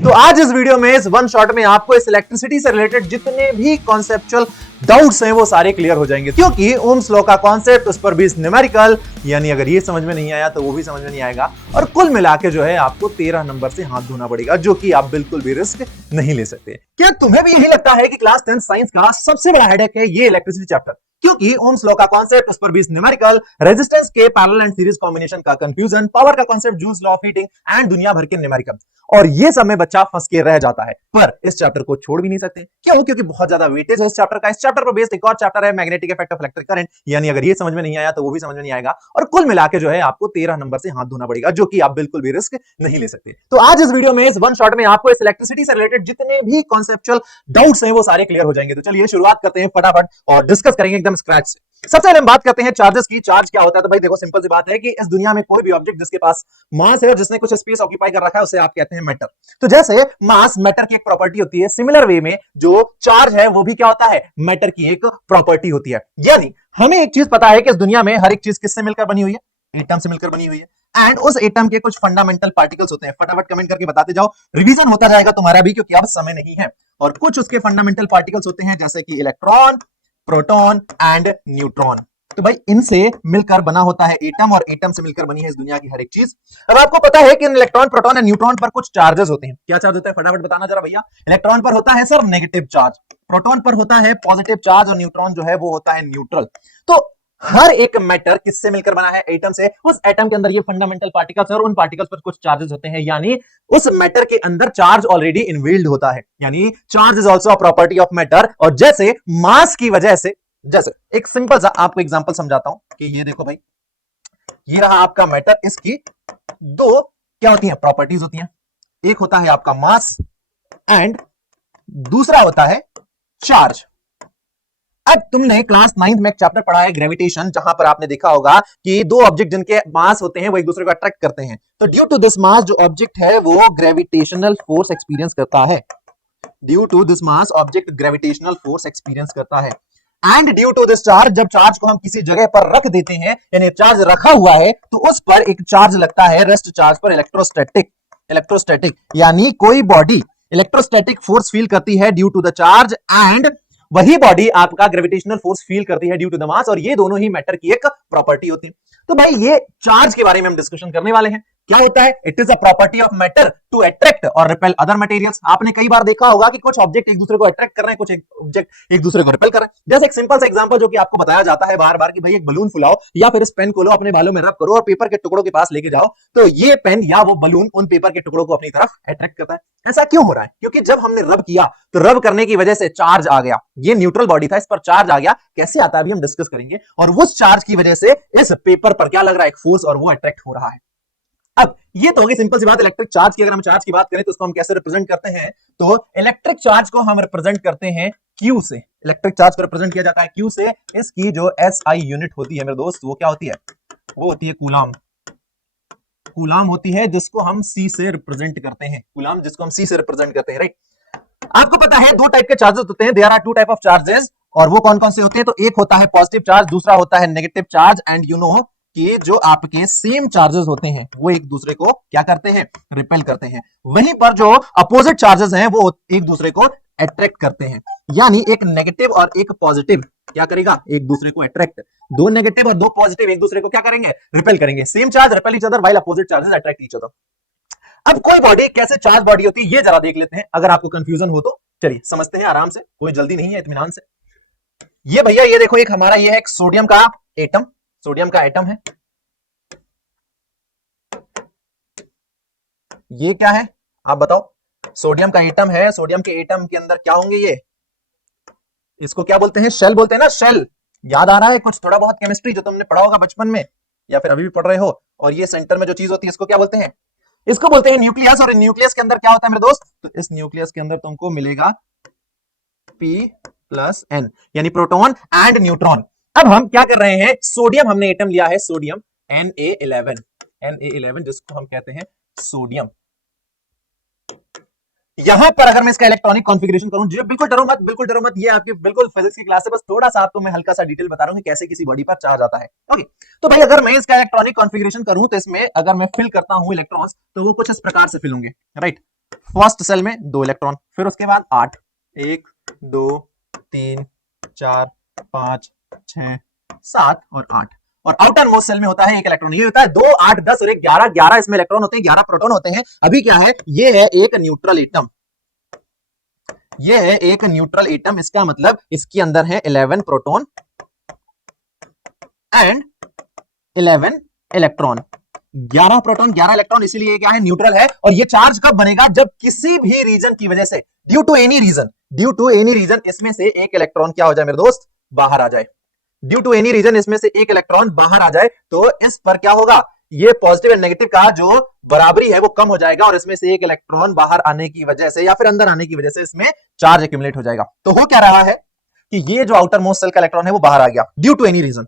तो आज इस वीडियो में इस वन शॉट में आपको इस इलेक्ट्रिसिटी से रिलेटेड जितने भी कॉन्सेप्चुअल डाउट्स हैं वो सारे क्लियर हो जाएंगे, क्योंकि ओम्स लॉ का कॉन्सेप्ट, उस पर बेस्ड न्यूमेरिकल, यानी अगर ये समझ में नहीं आया तो वो भी समझ में नहीं आएगा, और कुल मिला के जो है आपको 13 नंबर से हाथ धोना पड़ेगा, जो कि आप बिल्कुल भी रिस्क नहीं ले सकते। क्या तुम्हें भी यही लगता है कि क्लास 10 साइंस का सबसे बड़ा हेडेक है ये इलेक्ट्रिसिटी चैप्टर? क्योंकि ओम्स लॉ का कॉन्सेप्ट, उस पर बेस्ड न्यूमेरिकल, रेजिस्टेंस के पैरेलल एंड सीरीज कॉम्बिनेशन का कंफ्यूजन, पावर का concept, joules law of heating and दुनिया भर के न्यूमेरिकल, और ये सब में बच्चा फंस के रह जाता है। पर इस चैप्टर को छोड़ भी नहीं सकते। क्यों? क्योंकि बहुत ज्यादा वेटेज है इस चैप्टर का। इस चैप्टर पर बेस्ड एक और चैप्टर है magnetic effect of electric current, यानी अगर ये समझ में नहीं आया तो वो भी समझ में नहीं आएगा, और कुल मिला के जो है आपको 13 नंबर से हाथ धोना पड़ेगा, जो कि आप बिल्कुल भी रिस्क नहीं ले सकते। तो आज इस वीडियो में इस वन शॉट में आपको इस इलेक्ट्रिसिटी से रिलेटेड जितने भी कॉन्सेप्चुअल डाउट्स हैं वो सारे क्लियर हो जाएंगे। तो चलिए शुरुआत करते हैं फटाफट और डिस्कस करेंगे एकदम स्क्रैच से। सबसे पहले हम बात करते हैं चार्जेस की। चार्ज क्या होता है? तो भाई देखो, सिंपल सी बात है कि इस दुनिया में कोई भी ऑब्जेक्ट जिसके पास मास है और जिसने कुछ स्पेस ऑक्यूपाई कर रखा है उसे आप कहते हैं मैटर। तो जैसे मास मैटर की एक प्रॉपर्टी होती है, सिमिलर वे में जो चार्ज है वो भी क्या होता है? मैटर की एक प्रॉपर्टी होती है। यानी हमें एक चीज पता है कि इस दुनिया में हर एक चीज किससे मिलकर बनी हुई है? एटम से मिलकर बनी हुई है। एंड उस एटम के कुछ फंडामेंटल पार्टिकल्स होते हैं। फटाफट कमेंट करके बताते जाओ, रिवीजन होता जाएगा तुम्हारा भी, क्योंकि अब समय नहीं है। और कुछ उसके फंडामेंटल पार्टिकल्स होते हैं जैसे कि इलेक्ट्रॉन, प्रोटॉन एंड न्यूट्रॉन। तो भाई इनसे मिलकर बना होता है एटम, और एटम से मिलकर बनी है इस दुनिया की हर एक चीज। अब आपको पता है कि इलेक्ट्रॉन, प्रोटॉन एंड न्यूट्रॉन पर कुछ चार्जेस होते हैं। क्या चार्ज होता है? फटाफट बताना जरा भैया। इलेक्ट्रॉन पर होता है सर नेगेटिव चार्ज, प्रोटॉन पर होता है पॉजिटिव चार्ज, और न्यूट्रॉन जो है वो होता है न्यूट्रल। तो हर एक मैटर किससे मिलकर बना है? एटम से। उस एटम के अंदर ये फंडामेंटल पार्टिकल्स है और उन पार्टिकल्स पर कुछ चार्जेस होते हैं, यानी उस मैटर के अंदर चार्ज ऑलरेडी इनबिल्ड होता है, यानी charge is also a property of matter. और जैसे मास की वजह से, जैसे एक सिंपल सा आपको एग्जांपल समझाता हूं कि ये देखो भाई, ये रहा आपका मैटर। इसकी दो क्या होती हैं? प्रॉपर्टीज होती हैं। एक होता है आपका मास एंड दूसरा होता है चार्ज। अब तुमने क्लास 9th में एक चैप्टर पढ़ा है ग्रेविटेशन, जहां पर आपने देखा होगा कि दो ऑब्जेक्ट जिनके मास होते हैं वो एक दूसरे को अट्रैक्ट करते हैं। तो ड्यू टू दिस मास जो ऑब्जेक्ट है वो ग्रेविटेशनल फोर्स एक्सपीरियंस करता है। Due to this mass object gravitational force experience करता है। And due to this charge, जब चार्ज को हम किसी जगह पर रख देते हैं, यानी चार्ज रखा हुआ है, तो उस पर एक चार्ज लगता है, रेस्ट चार्ज पर, इलेक्ट्रोस्टैटिक। इलेक्ट्रोस्टैटिक यानी कोई बॉडी इलेक्ट्रोस्टैटिक फोर्स फील करती है due to the charge, and वही बॉडी आपका ग्रेविटेशनल फोर्स फील करती है ड्यू टू द मास, और ये दोनों ही मैटर की एक प्रॉपर्टी होती है। तो भाई ये चार्ज के बारे में हम डिस्कशन करने वाले हैं। क्या होता है? It is a property of matter to attract और रिपेल अदर मटेरियल्स। आपने कई बार देखा होगा कि कुछ ऑब्जेक्ट एक दूसरे को अट्रैक्ट कर रहे हैं, कुछ ऑब्जेक्ट एक दूसरे को रिपेल कर रहे हैं। जैसे एक सिंपल सा एग्जांपल जो कि आपको बताया जाता है बार बार कि भाई एक बलून फुलाओ या फिर इस पेन को लो, अपने बालों में रब करो और पेपर के टुकड़ों के पास लेके जाओ, तो ये पेन या वो बलून उन पेपर के टुकड़ों को अपनी तरफ अट्रैक्ट करता है। ऐसा क्यों हो रहा है? क्योंकि जब हमने रब किया तो रब करने की वजह से चार्ज आ गया। ये न्यूट्रल बॉडी था, इस पर चार्ज आ गया। कैसे आता है अभी हम डिस्कस करेंगे। और उस चार्ज की वजह से इस पेपर पर क्या लग रहा है? एक फोर्स, और वो अट्रैक्ट हो रहा है। अब ये तो होगी सिंपल सी बात इलेक्ट्रिक चार्ज की। अगर हम चार्ज की बात करें तो उसको हम कैसे रिप्रेजेंट करते हैं? तो इलेक्ट्रिक चार्ज को हम रिप्रेजेंट करते हैं Q से। इलेक्ट्रिक चार्ज को रिप्रेजेंट किया जाता है Q से। इसकी जो SI यूनिट होती है मेरे दोस्त, वो क्या होती है? वो होती है कूलाम। कूलाम होती है, जिसको हम C से रिप्रेजेंट करते हैं। कूलाम जिसको हम C से रिप्रेजेंट करते हैं, राइट। आपको पता है दो टाइप के चार्जेस होते हैं। There are two type of charges, और वो कौन कौन से होते हैं? तो एक होता है पॉजिटिव चार्ज, दूसरा होता है negative charge. And you know कि जो आपके सेम चार्जेस होते हैं वो एक दूसरे को क्या करते हैं? रिपेल करते हैं। वहीं पर जो अपोजिट चार्जेस हैं वो एक दूसरे को अट्रैक्ट करते हैं। यानी एक नेगेटिव और एक पॉजिटिव क्या करेगा? एक दूसरे को अट्रैक्ट। दो नेगेटिव और दो पॉजिटिव एक दूसरे को क्या करेंगे? रिपेल करेंगे। Same charge repel each other while opposite charges attract each other. अब कोई बॉडी कैसे चार्ज बॉडी होती है ये जरा देख लेते हैं, अगर आपको कंफ्यूजन हो तो। चलिए समझते हैं आराम से, कोई जल्दी नहीं है, इत्मीनान से। ये भैया ये देखो, एक हमारा ये है एक सोडियम का एटम। सोडियम का एटम है। ये क्या है आप बताओ? सोडियम का एटम है। सोडियम के एटम के अंदर क्या होंगे? ये इसको क्या बोलते हैं? शेल बोलते हैं ना, शेल। याद आ रहा है कुछ थोड़ा बहुत केमिस्ट्री जो तुमने पढ़ा होगा बचपन में, या फिर अभी भी पढ़ रहे हो? और ये सेंटर में जो चीज होती है इसको क्या बोलते हैं? इसको बोलते हैं न्यूक्लियस। और न्यूक्लियस के अंदर क्या होता है मेरे दोस्त? तो इस न्यूक्लियस के अंदर तुमको मिलेगा P+N, यानी प्रोटॉन एंड न्यूट्रॉन। अब हम क्या कर रहे हैं? सोडियम हमने एटम लिया है, सोडियम Na11, Na11 जिसको हम कहते हैं सोडियम। यहां पर अगर मैं इसका इलेक्ट्रॉनिक कॉन्फ़िगरेशन करूं, जी बिल्कुल डरो मत, बिल्कुल डरो मत, ये आपकी बिल्कुल फिजिक्स की क्लास है, बस थोड़ा सा आपको मैं हल्का सा डिटेल बता रहा हूं कि कैसे किसी बॉडी पर चार्ज आता है। ओके, तो भाई अगर मैं इसका इलेक्ट्रॉनिक कॉन्फ़िगरेशन करूं तो इसमें अगर मैं फिल करता हूं इलेक्ट्रॉन्स, तो वो कुछ इस प्रकार से फिल होंगे, राइट। फर्स्ट सेल में 2 इलेक्ट्रॉन, फिर उसके बाद 8, 1 2 3 4 5 6 7 और 8, और आउटर मोस्ट सेल में होता है 1 इलेक्ट्रॉन। ये होता है 2 8 10 और 1 11, 11 इसमें इलेक्ट्रॉन होते हैं, 11 प्रोटॉन होते हैं। अभी क्या है, ये है एक न्यूट्रल एटम, ये है एक न्यूट्रल एटम, इसका मतलब इसके अंदर है 11 proton and 11 electron, 11 proton 11 electron, इसीलिए क्या है, न्यूट्रल है। और ये चार्ज कब बनेगा, जब किसी भी रीजन की वजह से, ड्यू टू एनी रीजन इसमें से एक इलेक्ट्रॉन क्या हो जाए मेरे दोस्त, बाहर आ जाए। ड्यू टू एनी रीजन इसमें से एक इलेक्ट्रॉन बाहर आ जाए तो इस पर क्या होगा, ये पॉजिटिव एंड नेगेटिव का जो बराबरी है वो कम हो जाएगा, और इसमें से एक इलेक्ट्रॉन बाहर आने की वजह से या फिर अंदर आने की वजह से इसमें चार्ज एक्यूमुलेट हो जाएगा। तो हो क्या रहा है कि ये जो आउटर मोस्ट सेल का इलेक्ट्रॉन है वो बाहर आ गया ड्यू टू एनी रीजन।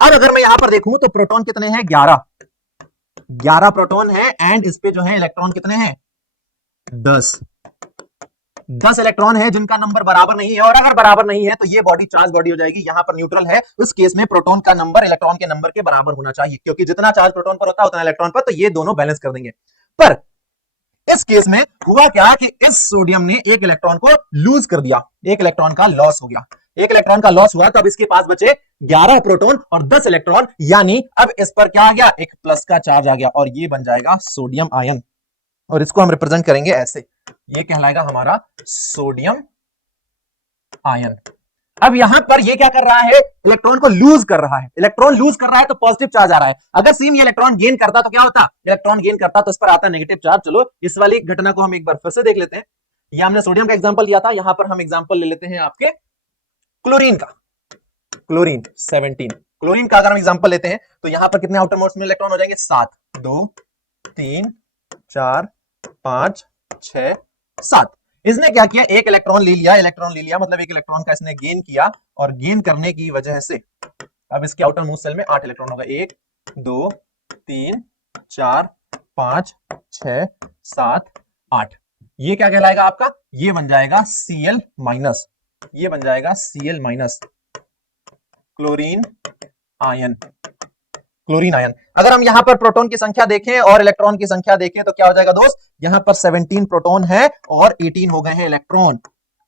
अब अगर मैं यहां पर देखूं तो प्रोटॉन कितने हैं, 11 प्रोटॉन है, एंड इस पे जो है इलेक्ट्रॉन कितने हैं, 10 इलेक्ट्रॉन है जिनका नंबर बराबर नहीं है, और अगर बराबर नहीं है तो ये बॉडी चार्ज बॉडी हो जाएगी। यहां पर न्यूट्रल है, उस केस में प्रोटॉन का नंबर इलेक्ट्रॉन के नंबर के बराबर होना चाहिए, क्योंकि जितना चार्ज प्रोटॉन पर होता है उतना इलेक्ट्रॉन पर, तो ये दोनों बैलेंस कर देंगे। पर इस केस में हुआ क्या कि इस सोडियम ने एक इलेक्ट्रॉन को लूज कर दिया, एक इलेक्ट्रॉन का लॉस हो गया, एक इलेक्ट्रॉन का लॉस हुआ, तो अब इसके पास बचे 11 प्रोटॉन और 10 इलेक्ट्रॉन, यानी अब इस पर क्या आ गया, एक प्लस का चार्ज आ गया, और ये बन जाएगा सोडियम आयन, और इसको हम रिप्रेजेंट करेंगे ऐसे, ये कहलाएगा हमारा सोडियम आयन। अब यहां पर ये क्या कर रहा है, इलेक्ट्रॉन को लूज कर रहा है, इलेक्ट्रॉन लूज कर रहा है तो पॉजिटिव चार्ज आ रहा है। अगर सेम ये इलेक्ट्रॉन गेन करता तो क्या होता, इलेक्ट्रॉन गेन करता तो इस पर आता नेगेटिव चार्ज। चलो इस वाली घटना को हम एक बार फिर से देख लेते हैं। ये हमने सोडियम का एग्जांपल लिया था, यहां पर हम एग्जांपल ले लेते हैं आपके क्लोरीन का, क्लोरीन 17, क्लोरीन का अगर हम एग्जांपल लेते हैं तो यहां पर कितने आउटर मोस्ट में इलेक्ट्रॉन हो जाएंगे, 7, 2 3 4 5 6 7। इसने क्या किया, एक इलेक्ट्रॉन ले लिया, मतलब एक इलेक्ट्रॉन का इसने गेन किया, और गेन करने की वजह से अब इसके आउटर मोस्ट सेल में 8 इलेक्ट्रॉन होगा, 1 2 3 4 5 6 7 8। ये क्या कहलाएगा आपका, ये बन जाएगा Cl माइनस, ये बन जाएगा Cl minus, chlorine ion, chlorine ion. अगर हम यहां पर प्रोटॉन की संख्या देखें और इलेक्ट्रॉन की संख्या देखें तो क्या हो जाएगा दोस्त, यहां पर 17 प्रोटॉन है और 18 हो गए हैं इलेक्ट्रॉन।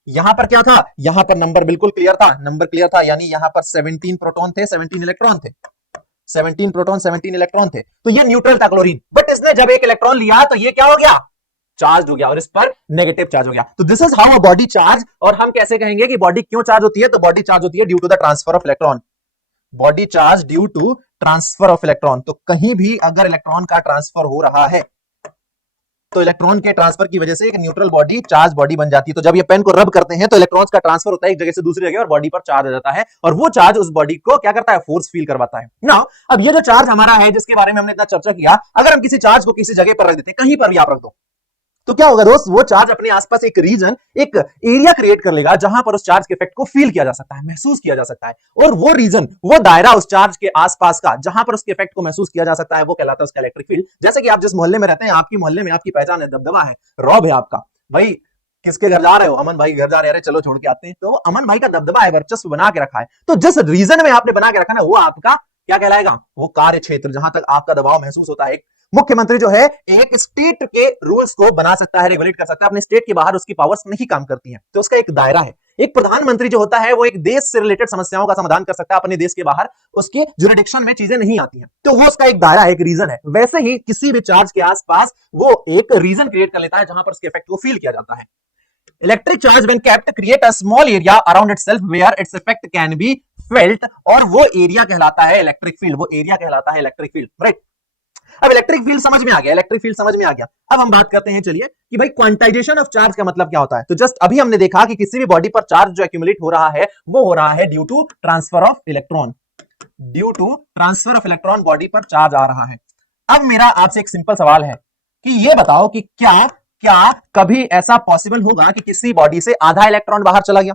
यहां पर क्या था, यहां पर नंबर बिल्कुल क्लियर था, नंबर क्लियर था, यानी यहां पर 17 प्रोटॉन थे, 17 इलेक्ट्रॉन थे, 17 प्रोटॉन 17 इलेक्ट्रॉन थे, तो ये न्यूट्रल था क्लोरीन। बट इसने जब एक इलेक्ट्रॉन लिया तो ये क्या हो गया, चार्ज हो गया, और इस पर नेगेटिव चार्ज हो गया। तो this is how a body charge. और हम कैसे कहेंगे कि बॉडी क्यों चार्ज होती है, तो बॉडी चार्ज होती है due to the transfer of electron, body charge due to transfer of electron. तो कहीं भी अगर इलेक्ट्रॉन का ट्रांसफर हो रहा है तो इलेक्ट्रॉन के ट्रांसफर की वजह से एक न्यूट्रल बॉडी चार्ज बॉडी बन जाती है। तो जब ये पेन को रब करते हैं तो इलेक्ट्रॉन्स का ट्रांसफर होता है एक जगह से दूसरी जगह, और बॉडी पर चार्ज आ जाता है, और वो चार्ज उस बॉडी को क्या करता है, फोर्स फील करवाता है। नाउ अब ये जो चार्ज हमारा है जिसके बारे में हमने इतना चर्चा किया, अगर हम किसी चार्ज को किसी जगह पर रख देते हैं, कहीं पर भी आप रख दो, तो क्या होगा दोस्त, वो चार्ज अपने आसपास एक रीजन, एक एरिया क्रिएट कर लेगा जहां पर उस चार्ज के इफेक्ट को फील किया जा सकता है, महसूस किया जा सकता है। और वो रीजन, वो दायरा उस चार्ज के आसपास का जहां पर उसके इफेक्ट को महसूस किया जा सकता है, वो कहलाता है उसका इलेक्ट्रिक फील्ड। जैसे कि आप जिस मोहल्ले में रहते हैं, आपकी मोहल्ले में आपकी पहचान है, दबदबा है, रौब है आपका, भाई किसके घर जा रहे हो, अमन भाई घर जा रहे हैं, चलो छोड़ के आते हैं, तो अमन भाई का दबदबा है, वर्चस्व बना के रखा है। तो जिस रीजन में आपने बना के रखा ना, वो आपका क्या कहलाएगा, वो कार्य क्षेत्र, जहां तक आपका दबाव महसूस होता है। मुख्यमंत्री जो है एक स्टेट के रूल्स को बना सकता है, रेगुलेट कर सकता है, अपने स्टेट के बाहर उसकी पावर्स नहीं काम करती हैं, तो उसका एक दायरा है। एक प्रधानमंत्री जो होता है वो एक देश से रिलेटेड समस्याओं का समाधान कर सकता है, अपने देश के बाहर उसके जुरिडिक्शन में चीजें नहीं आती हैं, तो वो उसका एक दायरा है, एक रीजन है। वैसे ही किसी भी चार्ज के आसपास वो एक रीजन क्रिएट कर लेता है जहां पर उसके इफेक्ट को फील किया जाता है। Electric charge when kept create a small area around itself where its effect can be felt, और वो एरिया कहलाता है इलेक्ट्रिक फील्ड, वो एरिया कहलाता है इलेक्ट्रिक फील्ड, राइट। अब इलेक्ट्रिक फील्ड समझ में आ गया, इलेक्ट्रिक फील्ड समझ में आ गया। अब हम बात करते हैं, चलिए, कि भाई क्वांटाइजेशन ऑफ चार्ज का मतलब क्या होता है। तो जस्ट अभी हमने देखा कि किसी भी बॉडी पर चार्ज जो एक्यूमुलेट हो रहा है वो हो रहा है due to transfer of electron, due to transfer of electron body पर चार्ज आ रहा है। अब मेरा आपसे एक सिंपल सवाल है कि ये बताओ कि क्या कभी ऐसा पॉसिबल होगा कि किसी बॉडी से आधा इलेक्ट्रॉन बाहर चला गया,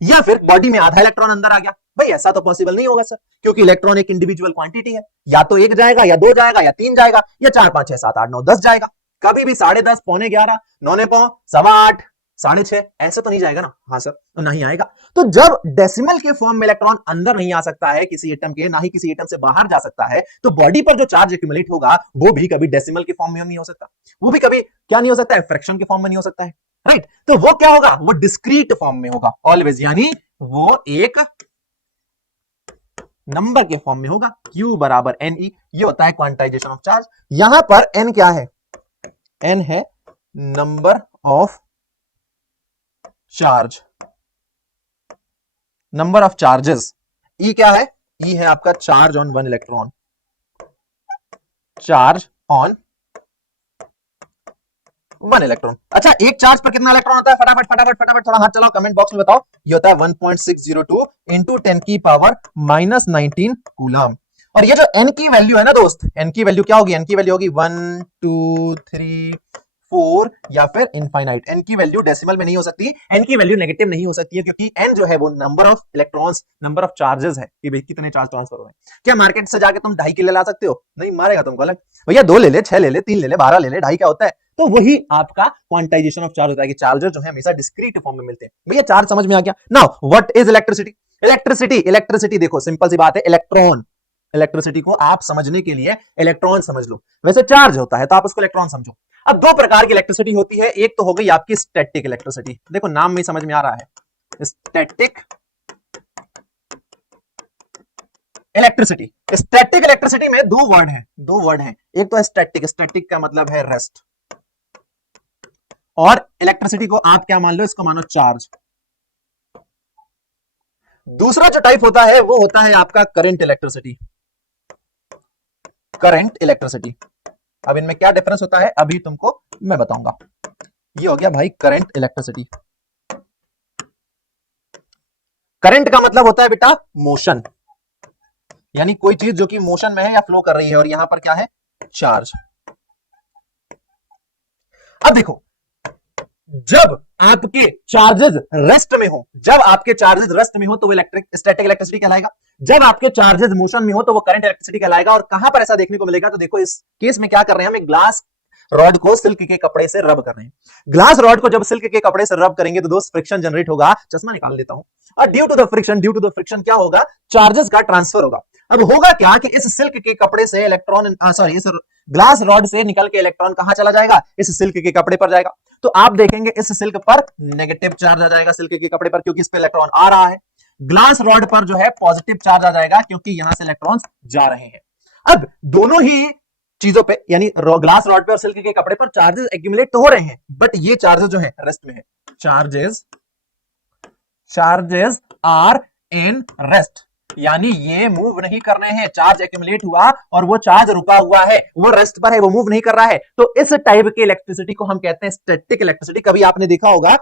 या फिर बॉडी में आधा इलेक्ट्रॉन अंदर आ गया? भाई ऐसा तो पॉसिबल नहीं होगा सर, क्योंकि इलेक्ट्रॉन एक इंडिविजुअल क्वांटिटी है, या तो एक जाएगा, या दो जाएगा, या तीन जाएगा, या 4 5 6 7 8 9 10 जाएगा। कभी भी 10:30, 11:15, 9:15, 8:15, 6.5 ऐसे तो नहीं जाएगा ना, हाँ सर, तो नहीं आएगा। तो जब डेसिमल के फॉर्म में इलेक्ट्रॉन अंदर नहीं आ सकता है किसी एटम के, ना ही किसी एटम से बाहर जा सकता है, तो बॉडी पर जो चार्ज एक्यूमुलेट होगा वो भी कभी डेसिमल के फॉर्म में नहीं हो सकता, वो भी कभी क्या नहीं हो सकता है, फ्रैक्शन के फॉर्म में नहीं हो सकता है, राइट। तो वो क्या होगा, वो डिस्क्रीट फॉर्म में होगा ऑलवेज, यानी वो एक नंबर के फॉर्म में होगा, Q बराबर NE, ये होता है क्वांटाइजेशन ऑफ चार्ज। यहां पर N क्या है, N है number of charge, number of charges. E क्या है, E है आपका charge on one electron, charge on one electron. अच्छा, एक चार्ज पर कितना इलेक्ट्रॉन होता है, फटाफट फटाफट फटाफट थोड़ा हाथ चलाओ, कमेंट बॉक्स में बताओ। ये होता है 1.602 इंटू 10 की पावर -19 कूलम। और ये जो n की वैल्यू है ना दोस्त, n की वैल्यू क्या होगी, n की वैल्यू होगी 1 2 3 4 या फिर इनफाइनाइट। n की वैल्यू डेसिमल में नहीं हो सकती, n की वैल्यू नेगेटिव नहीं हो सकती है, क्योंकि n जो है वो number of electrons, number of charges है कि भाई कितने चार्ज ट्रांसफर हो रहे हैं। क्या मार्केट से जाके तुम 2.5 किलो ला सकते हो, नहीं मारेगा तुमको अलग, भैया 2 ले ले, 6 ले ले, 3 ले ले, 12 ले ले, 2.5 क्या होता है। तो वही आपका क्वांटाइजेशन ऑफ चार्ज होता है कि चार्जर जो है हमेशा डिस्क्रीट फॉर्म में मिलते हैं। भैया चार्ज समझ में आ गया। Now what is electricity, electricity electricity देखो सिंपल सी बात है, इलेक्ट्रॉन, इलेक्ट्रिसिटी को आप समझने के लिए इलेक्ट्रॉन समझ लो, वैसे चार्ज होता है तो आप उसको इलेक्ट्रॉन समझो। अब दो प्रकार की इलेक्ट्रिसिटी होती है, एक तो हो गई आपकी स्टैटिक इलेक्ट्रिसिटी, देखो नाम में समझ में आ रहा है, स्टैटिक इलेक्ट्रिसिटी। स्टैटिक इलेक्ट्रिसिटी में दो वर्ड हैं, एक तो है स्टैटिक, स्टैटिक का मतलब है रेस्ट, और इलेक्ट्रिसिटी को आप क्या मान लो, इसको मानो चार्ज। दूसरा जो टाइप होता है वो होता है आपका करंट इलेक्ट्रिसिटी, करंट इलेक्ट्रिसिटी। अब इनमें क्या डिफरेंस होता है अभी तुमको मैं बताऊंगा। ये हो गया भाई करंट इलेक्ट्रिसिटी। करंट का मतलब होता है बेटा मोशन, यानी कोई चीज जो कि मोशन में है या फ्लो कर रही है, और यहां पर क्या है, चार्ज। अब देखो, जब आपके चार्जेस रेस्ट में हो, जब आपके चार्जेस रेस्ट में हो तो वो स्टैटिक इलेक्ट्रिसिटी कहलाएगा, जब आपके चार्जेस मोशन में हो तो वो करंट इलेक्ट्रिसिटी कहलाएगा। और कहां पर ऐसा देखने को मिलेगा, तो देखो इस केस में क्या कर रहे हैं, हम एक ग्लास रॉड को सिल्क के कपड़े से रब कर रहे हैं। ग्लास रॉड को जब सिल्क के कपड़े से रब करेंगे तो दोस्त फ्रिक्शन जनरेट होगा, चश्मा निकाल लेता हूं, और ड्यू टू द फ्रिक्शन क्या होगा, चार्जेस का ट्रांसफर होगा। अब होगा क्या कि इस सिल्क के कपड़े से इलेक्ट्रॉन, सॉरी इस ग्लास रॉड से निकल के इलेक्ट्रॉन कहां चला जाएगा, इस सिल्क के कपड़े पर जाएगा। तो आप देखेंगे इस सिल्क पर नेगेटिव चार्ज आ जाएगा, सिल्क के कपड़े पर, क्योंकि इस पे इलेक्ट्रॉन आ रहा है। ग्लास रॉड पर जो है पॉजिटिव चार्ज आ जाएगा, क्योंकि यहां से इलेक्ट्रॉन्स जा रहे हैं। अब दोनों ही चीजों पे, यानी ग्लास रॉड पे और सिल्क के कपड़े पर चार्जेस एक्यूमुलेट तो हो रहे हैं, बट ये चार्जेस जो है रेस्ट में है, चार्जेस आर इन रेस्ट, यानी ये मूव नहीं कर रहे हैं। चार्ज एक्यूमुलेट हुआ और वो चार्ज रुका हुआ है, वो रेस्ट पर है, वो मूव नहीं कर रहा है। तो इस टाइप की इलेक्ट्रिसिटी को हम कहते हैं स्टैटिक इलेक्ट्रिसिटी। कभी आपने देखा होगा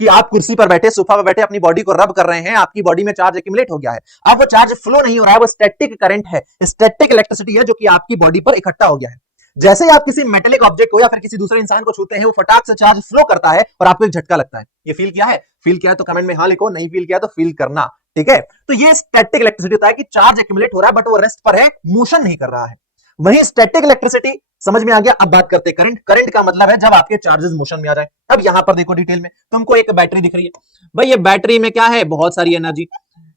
कि आप कुर्सी पर बैठे, सोफा पर बैठे अपनी बॉडी को रब कर रहे हैं, आपकी बॉडी में चार्ज एक्यूमुलेट हो गया है, अब वो चार्ज फ्लो नहीं हो रहा है, वो स्टैटिक करंट है, स्टैटिक इलेक्ट्रिसिटी है जो कि आपकी बॉडी पर इकट्ठा हो गया है। जैसे ही आप किसी मेटेलिक ऑब्जेक्ट को या फिर किसी दूसरे इंसान को छूते हैं, वो फटाक से चार्ज फ्लो करता है और आपको एक झटका लगता है। ये फील किया है? फील किया है तो कमेंट में हाँ लिखो, नहीं फील किया तो फील करना, ठीक है। तो ये स्टैटिक इलेक्ट्रिसिटी होता है कि चार्ज एक्यूमुलेट हो रहा है बट वो रेस्ट पर है, मोशन नहीं कर रहा है। वही स्टैटिक इलेक्ट्रिसिटी समझ में आ गया। अब बात करते हैं करंट। करंट का मतलब है जब आपके चार्जेस मोशन में आ जाए। अब यहां पर देखो डिटेल में, तुमको एक बैटरी दिख रही है भाई, ये बैटरी में क्या है, बहुत सारी एनर्जी।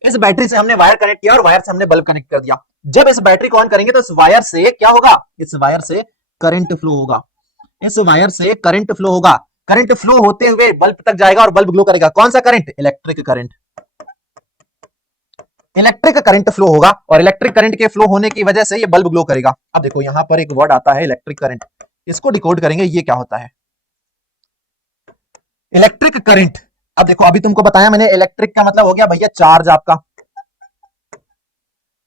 इस बैटरी से हमने वायर कनेक्ट किया और वायर से हमने बल्ब कनेक्ट कर दिया। जब इस बैटरी को ऑन करेंगे तो इस वायर से क्या होगा, इस वायर से करंट फ्लो होगा, इस वायर से करंट फ्लो होगा। करंट फ्लो होते हुए बल्ब तक जाएगा और बल्ब ग्लो करेगा। कौन सा current? Electric current. Electric current flow होगा और इलेक्ट्रिक करंट के फ्लो होने की वजह से ये बल्ब ग्लो करेगा। अब देखो यहां पर एक वर्ड आता है इलेक्ट्रिक करंट, इसको डिकोड करेंगे, ये क्या होता है इलेक्ट्रिक करंट। अब देखो अभी तुमको बताया मैंने, इलेक्ट्रिक का मतलब हो गया भैया चार्ज आपका,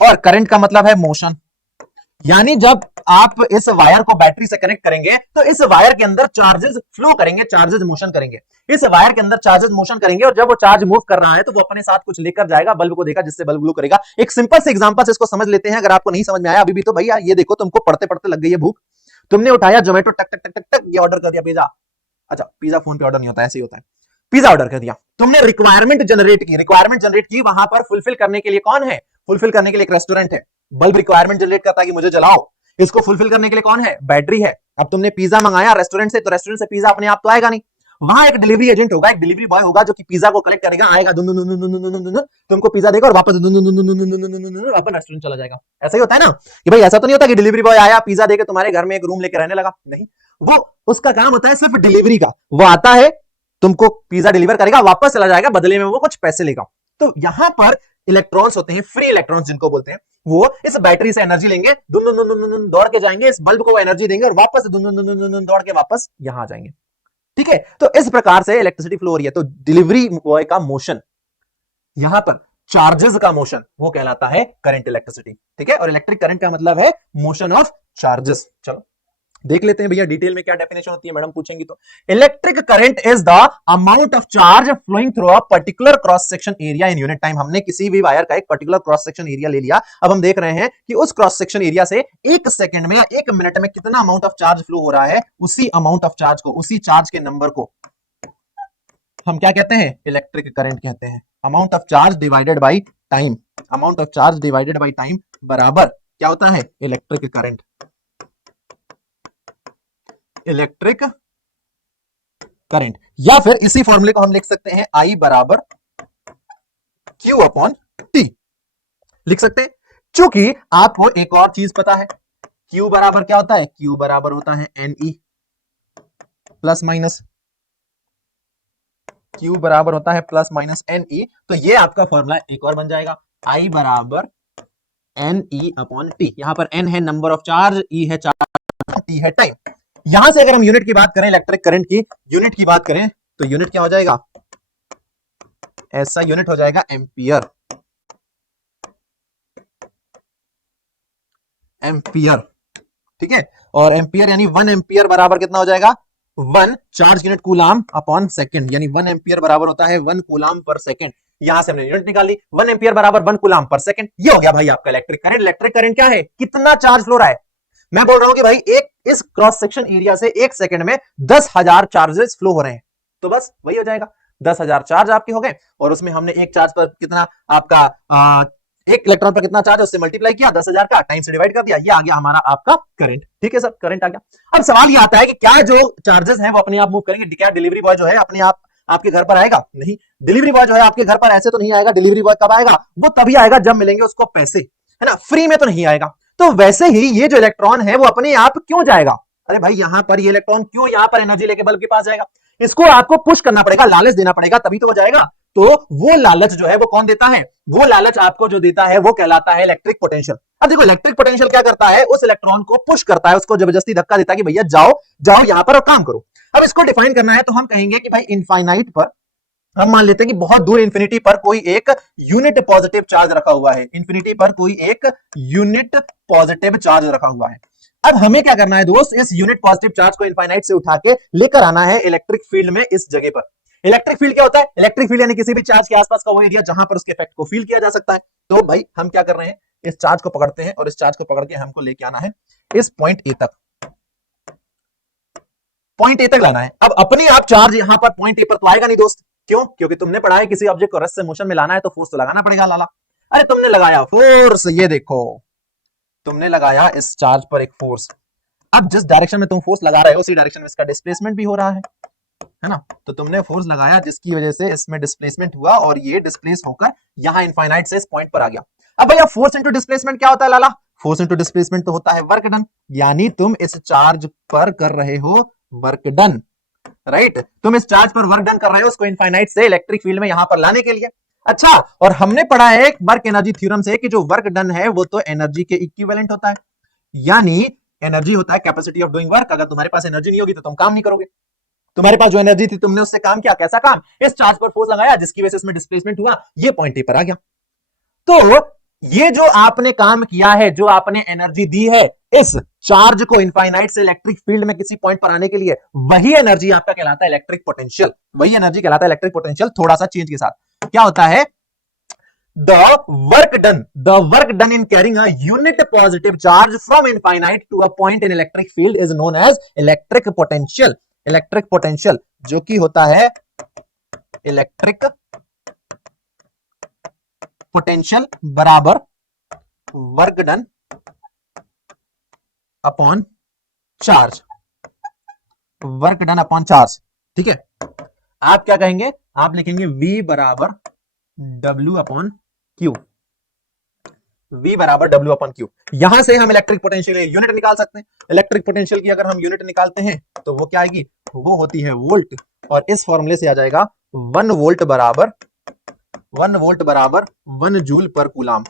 और करंट का मतलब है मोशन। यानी जब आप इस वायर को बैटरी से कनेक्ट करेंगे तो इस वायर के अंदर चार्जेस फ्लो करेंगे, चार्जेस मोशन करेंगे, इस वायर के अंदर चार्जेस मोशन करेंगे, और जब वो चार्ज मूव कर रहा है तो वो अपने साथ कुछ लेकर जाएगा, बल्ब को देगा जिससे बल्ब ग्लो करेगा। एक सिंपल से एग्जांपल से इसको समझ लेते हैं, अगर आपको नहीं समझ में आया अभी भी तो भैया ये देखो, तुमको पढ़ते पढ़ते लग गई है भूख, तुमने उठाया जोमेटो, टक टक टक टक टक, ये ऑर्डर कर दिया पिज्जा। अच्छा पिज्जा फोन पे ऑर्डर नहीं होता, ऐसे ही होता है। पिज्जा ऑर्डर कर दिया, तुमने रिक्वायरमेंट जनरेट की, वहां पर फुलफिल करने के लिए कौन है, फुलफिल करने के लिए एक रेस्टोरेंट है। बल्ब रिक्वायरमेंट जनरेट करता है कि मुझे जलाओ, इसको फुलफिल करने के लिए कौन है, बैटरी है। अब तुमने पिज्जा मंगाया रेस्टोरेंट से, तो रेस्टोरेंट से पिज्जा अपने आप तो आएगा नहीं, वहां एक डिलीवरी एजेंट होगा, एक डिलीवरी बॉय होगा जो कि पिज्जा को कलेक्ट करेगा, आएगा दुन दुन दुन दुन दुन दुन दुन, तुमको पिज्जा देगा और वापस दुन दुन दुन दुन दुन दुन दुन दुन वापस रेस्टोरेंट चला जाएगा। ऐसा ही होता है ना कि भाई ऐसा तो नहीं होता कि डिलीवरी बॉय आया पिज्जा देके तुम्हारे घर में एक रूम लेके रहने लगा, नहीं, वो उसका काम होता है सिर्फ डिलीवरी का। वो आता है, तुमको पिज्जा डिलीवर करेगा, वापस चला जाएगा, बदले में वो कुछ पैसे लेगा। तो यहां पर इलेक्ट्रॉन्स होते हैं, फ्री इलेक्ट्रॉन्स जिनको बोलते हैं, वो इस बैटरी से एनर्जी लेंगे, दुन दुन दुन दुन दौड़ के जाएंगे, इस बल्ब को एनर्जी देंगे और वापस दुन दुन दुन दुन दौड़ के वापस यहां आ जाएंगे। ठीक है, तो इस प्रकार से इलेक्ट्रिसिटी फ्लो हो रही है। तो डिलीवरी बॉय का मोशन, यहां पर चार्जेस का मोशन, वो कहलाता है करंट इलेक्ट्रिसिटी। ठीक है, और इलेक्ट्रिक करंट का मतलब है मोशन ऑफ चार्जेस। चलो देख लेते हैं भैया डिटेल में क्या डेफिनेशन होती है, मैडम पूछेंगी तो। Electric current is the amount of charge flowing through a particular cross section area in unit time. हमने किसी भी वायर का एक पर्टिकुलर क्रॉस सेक्शन एरिया ले लिया, अब हम देख रहे हैं कि उस क्रॉस सेक्शन एरिया से एक सेकंड में या एक मिनट में कितना अमाउंट ऑफ चार्ज फ्लो हो रहा है, उसी अमाउंट ऑफ चार्ज को, उसी चार्ज के नंबर को हम क्या कहते हैं, इलेक्ट्रिक करंट कहते हैं। Amount of charge divided by time, amount of charge divided by time बराबर क्या होता है, इलेक्ट्रिक करंट। इलेक्ट्रिक करंट, या फिर इसी फॉर्मूले को हम लिख सकते हैं I बराबर Q अपॉन T, लिख सकते हैं। चूंकि आपको एक और चीज पता है, Q बराबर क्या होता है, Q बराबर होता है NE प्लस माइनस, Q बराबर होता है प्लस माइनस NE। तो ये आपका फॉर्मूला एक और बन जाएगा, I बराबर NE अपॉन T। यहां पर N है नंबर ऑफ चार्ज, E है चार्ज, T है टाइम। यहां से अगर हम यूनिट की बात करें, इलेक्ट्रिक करंट की यूनिट की बात करें, तो यूनिट क्या हो जाएगा, ऐसा यूनिट हो जाएगा एम्पियर। एम्पियर, ठीक है, और एम्पियर यानी 1 एम्पियर बराबर कितना हो जाएगा, 1 charge unit coulomb upon second, यानी 1 एम्पियर बराबर होता है 1 कूलाम पर सेकंड। यहां से हमने यूनिट निकाली, 1 एम्पियर बराबर 1 कूलाम पर सेकंड। ये हो गया भाई आपका इलेक्ट्रिक करंट। इलेक्ट्रिक करंट क्या है, कितना चार्ज फ्लो रहा है। मैं बोल रहा हूं कि भाई एक इस क्रॉस सेक्शन एरिया से एक सेकंड में 10,000 चार्जेस फ्लो हो रहे हैं, तो बस वही हो जाएगा, 10,000 चार्ज आपके हो गए, और उसमें हमने एक चार्ज पर कितना आपका एक इलेक्ट्रॉन पर कितना चार्ज है उससे मल्टीप्लाई किया, 10,000 का टाइम से डिवाइड कर दिया, ये आ गया हमारा आपका करंट। ठीक है सर, करंट आ गया। अब सवाल ये आता है कि क्या जो चार्जेस हैं वो अपने आप मूव करेंगे, क्या डिलीवरी बॉय जो है अपने आप आपके घर पर आएगा, नहीं, डिलीवरी बॉय जो है आपके घर पर ऐसे तो नहीं आएगा। डिलीवरी बॉय कब आएगा, वो तभी आएगा जब मिलेंगे उसको पैसे, है ना, फ्री में तो नहीं आएगा। तो वैसे ही ये जो इलेक्ट्रॉन है वो अपने आप क्यों जाएगा, अरे भाई यहां पर ये इलेक्ट्रॉन क्यों यहां पर एनर्जी लेके बल्ब के पास जाएगा, इसको आपको पुश करना पड़ेगा, लालच देना पड़ेगा, तभी तो वो जाएगा। तो वो लालच जो है वो कौन देता है, वो लालच आपको जो देता है वो कहलाता है इलेक्ट्रिक पोटेंशियल। अब देखो इलेक्ट्रिक पोटेंशियल क्या करता है, उस इलेक्ट्रॉन को पुश करता है, उसको जबरदस्ती धक्का देता है कि भैया जाओ जाओ यहां पर और काम करो। अब इसको डिफाइन करना है तो हम कहेंगे कि भाई इनफाइनाइट पर हम मान लेते हैं कि बहुत दूर इंफिनिटी पर कोई एक यूनिट पॉजिटिव चार्ज रखा हुआ है, इंफिनिटी पर कोई एक यूनिट पॉजिटिव चार्ज रखा हुआ है। अब हमें क्या करना है दोस्त, इस यूनिट पॉजिटिव चार्ज को इनफाइनाइट से उठा के लेकर आना है इलेक्ट्रिक फील्ड में इस जगह पर। इलेक्ट्रिक फील्ड क्या होता है, इलेक्ट्रिक फील्ड यानी किसी भी चार्ज के आसपास का वो एरिया जहां पर उसके इफेक्ट को फील किया जा सकता है। तो भाई हम क्या कर रहे हैं, इस चार्ज को पकड़ते हैं और इस चार्ज को पकड़ के हमको लेके आना है इस पॉइंट ए तक, पॉइंट ए तक लाना है। अब अपने आप चार्ज यहां पर पॉइंट ए पर तो आएगा नहीं दोस्त, क्यों, क्योंकि तुमने पढ़ा है किसी ऑब्जेक्ट को रेस्ट से मोशन में लाना है तो फोर्स तो लगाना पड़ेगा लाला। अरे तुमने लगाया फोर्स, ये देखो तुमने लगाया इस चार्ज पर एक फोर्स, अब जिस डायरेक्शन में तुम फोर्स लगा रहे हो उसी डायरेक्शन में इसका डिस्प्लेसमेंट भी हो रहा है ना। तो तुमने फोर्स लगाया जिसकी वजह से इसमें डिस्प्लेसमेंट हुआ और ये डिस्प्लेस होकर यहां इनफाइनाइट से इस पॉइंट पर आ गया। अब भैया फोर्स इंटू डिस्प्लेसमेंट क्या होता है लाला, फोर्स इंटू डिस्प्लेसमेंट तो होता है वर्क डन, यानी तुम इस चार्ज पर कर रहे हो वर्क डन, राइट, तुम इस चार्ज पर वर्क डन कर रहे हो उसको इनफाइनाइट से इलेक्ट्रिक फील्ड में यहां पर लाने के लिए। अच्छा, और हमने पढ़ा है वर्क एनर्जी थ्योरम से कि जो वर्क डन है वो तो एनर्जी के इक्विवेलेंट होता है, यानी एनर्जी होता है कैपेसिटी ऑफ डूइंग वर्क। अगर तुम्हारे पास एनर्जी नहीं होगी तो तुम काम नहीं करोगे, तुम्हारे पास जो एनर्जी थी तुमने उससे काम किया, कैसा काम, इस चार्ज पर फोर्स लगाया जिसकी वजह से इसमें डिस्प्लेसमेंट हुआ, ये पॉइंट ए पर आ गया। तो ये जो आपने काम किया है, जो आपने एनर्जी दी है इस चार्ज को इनफाइनाइट से इलेक्ट्रिक फील्ड में किसी पॉइंट पर आने के लिए, वही एनर्जी आपका कहलाता है इलेक्ट्रिक पोटेंशियल, वही एनर्जी कहलाता है इलेक्ट्रिक पोटेंशियल, थोड़ा सा चेंज के साथ। क्या होता है, the work done in carrying a unit positive charge from infinite to a point in electric field is known as electric potential। Electric potential जो कि होता है इलेक्ट्रिक पोटेंशियल बराबर work done upon charge, work done upon charge, ठीक है। आप क्या कहेंगे, आप लिखेंगे V बराबर W अपॉन क्यू। V बराबर W अपॉन क्यू। यहां से हम इलेक्ट्रिक पोटेंशियल यूनिट निकाल सकते हैं। इलेक्ट्रिक पोटेंशियल की अगर हम यूनिट निकालते हैं तो वो क्या आएगी, वो होती है वोल्ट, और इस फॉर्मूले से आ जाएगा 1 वोल्ट बराबर 1 जूल पर कूलाम।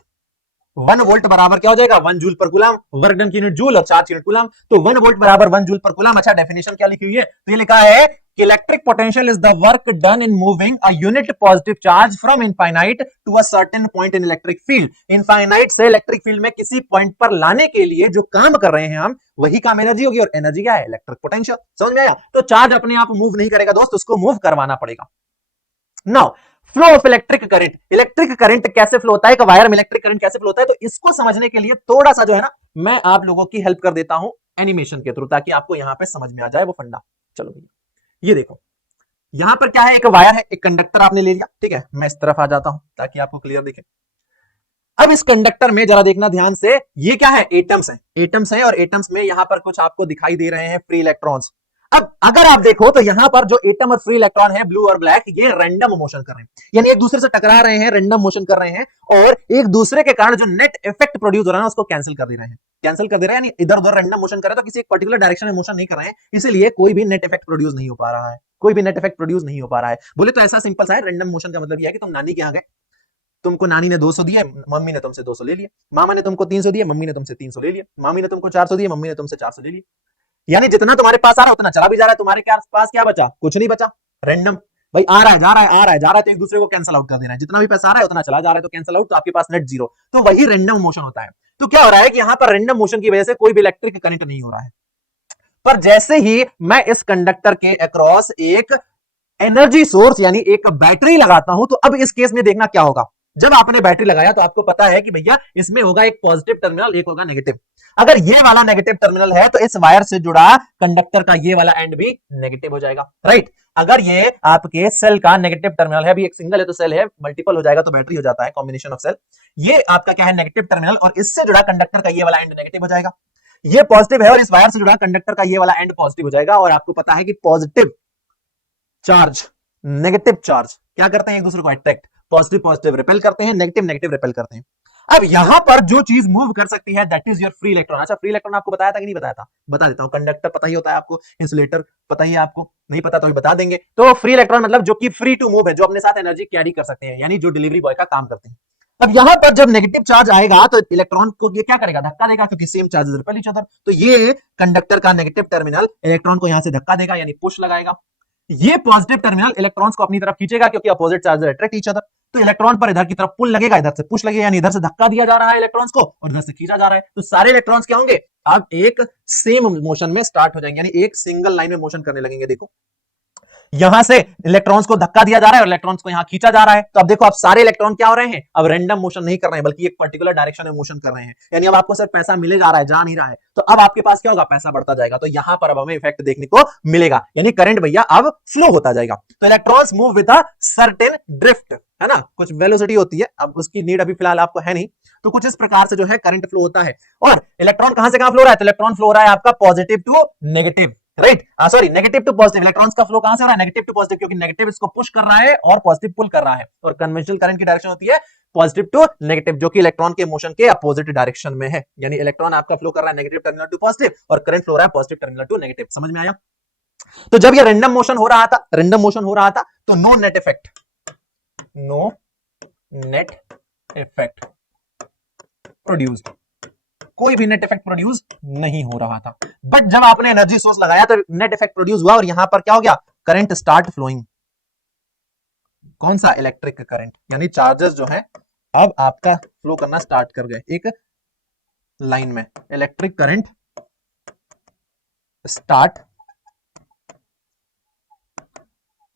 1 वोल्ट बराबर क्या हो जाएगा, 1 जूल पर कूलाम। वर्क डन की यूनिट जूल और चार्ज की यूनिट कूलाम, तो 1 वोल्ट बराबर 1 जूल पर कूलाम। अच्छा, डेफिनेशन क्या लिखी हुई है, तो ये लिखा है कि electric potential is the work done in moving a unit positive charge from infinite to a certain point in electric field. Infinite से इलेक्ट्रिक फील्ड में किसी पॉइंट पर लाने के लिए जो काम कर रहे हैं हम, वही काम एनर्जी होगी, और एनर्जी क्या है, इलेक्ट्रिक पोटेंशियल। समझ में आया? तो चार्ज अपने आप मूव नहीं करेगा दोस्त, उसको मूव करवाना पड़ेगा। Now flow of electric current, electric current कैसे फ्लो होता है, एक वायर में इलेक्ट्रिक करंट कैसे फ्लो होता है, तो इसको समझने के लिए थोड़ा सा जो है ना, मैं आप लोगों की हेल्प कर देता हूं एनिमेशन के थ्रू, ताकि आपको यहां पे समझ में आ जाए वो फंडा। चलो भैया, ये देखो, यहां पर क्या है, एक वायर है, एक कंडक्टर आपने ले लिया, ठीक है। मैं इस तरफ आ जाता हूं ताकि आपको क्लियर दिखे। अब इस कंडक्टर में जरा देखना ध्यान से, ये क्या है, एटम्स है, एटम्स है, और एटम्स में यहां पर कुछ आपको दिखाई दे रहे हैं फ्री इलेक्ट्रॉन्स। अब अगर आप देखो तो यहां पर जो एटम और फ्री इलेक्ट्रॉन है, ब्लू और ब्लैक, ये रैंडम मोशन कर रहे हैं, यानी एक दूसरे से टकरा रहे हैं, रैंडम मोशन कर रहे हैं, और एक दूसरे के कारण जो नेट इफेक्ट प्रोड्यूस हो रहा है उसको कैंसिल कर दे रहे हैं, कैंसिल कर दे रहे हैं, यानी इधर उधर रैंडम मोशन कर रहे हैं, तो किसी एक पर्टिकुलर डायरेक्शन में मोशन नहीं कर रहे हैं, इसलिए कोई भी नेट इफेक्ट प्रोड्यूस नहीं हो पा रहा है, कोई भी नेट इफेक्ट प्रोड्यूस नहीं हो पा रहा है। बोले तो ऐसा सिंपल सा है, रैंडम मोशन का मतलब यह है कि तुम नानी के यहाँ गए, तुमको नानी ने 200 दिया, मम्मी ने तुमसे 200 ले लिया, मामा ने तुमको 300 दिया, मम्मी ने तुमसे 300 ले लिया, मामी ने तुमको 400 दिया, मम्मी ने तुमसे 400 ले लिया, यानी जितना तुम्हारे पास आ रहा है उतना चला भी जा रहा है, तुम्हारे पास क्या बचा, कुछ नहीं बचा, रैंडम। भाई आ रहा है जा रहा है, आ रहा है जा रहा है, तो एक दूसरे को कैंसिल आउट कर देना है, जितना भी पैसा आ रहा है उतना चला जा रहा है, तो कैंसिल आउट, तो आपके पास नेट जीरो, तो वही रैंडम मोशन होता है। तो क्या हो रहा है कि यहां पर रैंडम मोशन की वजह से कोई भी इलेक्ट्रिक करंट नहीं हो रहा है, पर जैसे ही मैं इस कंडक्टर के अक्रॉस एक एनर्जी सोर्स यानी एक बैटरी लगाता हूं, तो अब इस केस में देखना क्या होगा, जब आपने बैटरी लगाया तो आपको पता है कि भैया इसमें होगा एक पॉजिटिव टर्मिनल, एक होगा नेगेटिव। अगर ये वाला नेगेटिव टर्मिनल है तो इस वायर से जुड़ा कंडक्टर का ये वाला एंड भी नेगेटिव हो जाएगा, राइट। अगर ये आपके सेल का नेगेटिव टर्मिनल है, अभी एक सिंगल है तो सेल है, मल्टीपल हो जाएगा तो बैटरी हो जाता है, कॉम्बिनेशन ऑफ सेल, ये आपका क्या है, नेगेटिव टर्मिनल, और इससे जुड़ा कंडक्टर का ये वाला एंड नेगेटिव हो जाएगा। ये पॉजिटिव है और इस वायर से जुड़ा कंडक्टर का ये वाला एंड पॉजिटिव हो जाएगा, और आपको पता है कि पॉजिटिव चार्ज नेगेटिव चार्ज क्या करते हैं, एक दूसरे को अट्रैक्ट, पॉजिटिव पॉजिटिव रिपेल करते हैं, नेगेटिव नेगेटिव रिपेल करते हैं। अब यहां पर जो चीज मूव कर सकती है that is your free electron. अच्छा, फ्री इलेक्ट्रॉन आपको बताया था कि नहीं बताया था, बता देता हूं। कंडक्टर पता ही होता है आपको, इंसुलेटर पता ही है आपको, नहीं पता तो भी बता देंगे। तो फ्री इलेक्ट्रॉन मतलब जो कि फ्री टू मूव है, जो अपने साथ एनर्जी कैरी कर सकते हैं, यानी जो डिलीवरी बॉय का काम करते हैं। अब यहां पर जब नेगेटिव चार्ज आएगा तो इलेक्ट्रॉन को ये क्या करेगा, धक्का देगा, क्योंकि same charges repel each other. तो ये कंडक्टर का नेगेटिव टर्मिनल इलेक्ट्रॉन को यहां से धक्का देगा, यानी पुश लगाएगा। ये पॉजिटिव टर्मिनल इलेक्ट्रॉन्स को अपनी तरफ खींचेगा, क्योंकि opposite charges attract each other. तो इलेक्ट्रॉन पर इधर की तरफ पुल लगेगा, इधर से पुश लगेगा, यानी इधर से धक्का दिया जा रहा है इलेक्ट्रॉन्स को और इधर से खींचा जा रहा है। तो सारे इलेक्ट्रॉन्स क्या होंगे, अब एक सेम मोशन में स्टार्ट हो जाएंगे, यानी एक सिंगल लाइन में मोशन करने लगेंगे। देखो यहां से इलेक्ट्रॉन्स को धक्का दिया जा रहा है और इलेक्ट्रॉन्स को यहां खींचा जा रहा है। तो अब देखो, अब सारे इलेक्ट्रॉन क्या हो रहे हैं, अब रैंडम मोशन नहीं कर रहे हैं, बल्कि एक पर्टिकुलर डायरेक्शन में मोशन कर रहे हैं। यानी अब आपको सिर्फ पैसा मिले जा रहा है, जा नहीं रहा है। तो अब आपके पास क्या होगा, पैसा बढ़ता जाएगा। तो यहां पर अब हमें इफेक्ट देखने को मिलेगा, यानी करंट भैया अब फ्लो होता जाएगा। तो electrons move with a certain drift, है ना, कुछ वेलोसिटी होती है, अब उसकी नीड अभी फिलहाल आपको है नहीं। तो कुछ इस प्रकार से जो है करंट फ्लो होता है। और इलेक्ट्रॉन कहां से कहां फ्लो हो रहा है, तो इलेक्ट्रॉन फ्लो हो रहा है आपका positive to negative, right, sorry negative to positive. Electrons का फ्लो कहां से हो रहा है, नेगेटिव टू पॉजिटिव, क्योंकि नेगेटिव इसको पुश कर रहा है और पॉजिटिव पुल कर रहा है। और कन्वेंशनल करंट की डायरेक्शन होती है पॉजिटिव टू नेगेटिव, जो कि इलेक्ट्रॉन के मोशन के अपोजिट डायरेक्शन में है। यानी इलेक्ट्रॉन आपका फ्लो कर रहा है नेगेटिव टर्मिनल टू पॉजिटिव और करंट फ्लो हो रहा है पॉजिटिव टर्मिनल टू नेगेटिव। समझ में आया? तो जब ये रैंडम मोशन हो रहा था, रैंडम मोशन हो रहा था, तो no net effect, no net effect produced, कोई भी नेट इफेक्ट प्रोड्यूस नहीं हो रहा था। बट जब आपने एनर्जी सोर्स लगाया तो नेट इफेक्ट प्रोड्यूस हुआ और यहां पर क्या हो गया, करंट स्टार्ट फ्लोइंग। कौन सा, इलेक्ट्रिक करंट, यानी चार्जेस जो है अब आपका फ्लो करना स्टार्ट कर गए एक लाइन में। Electric current start,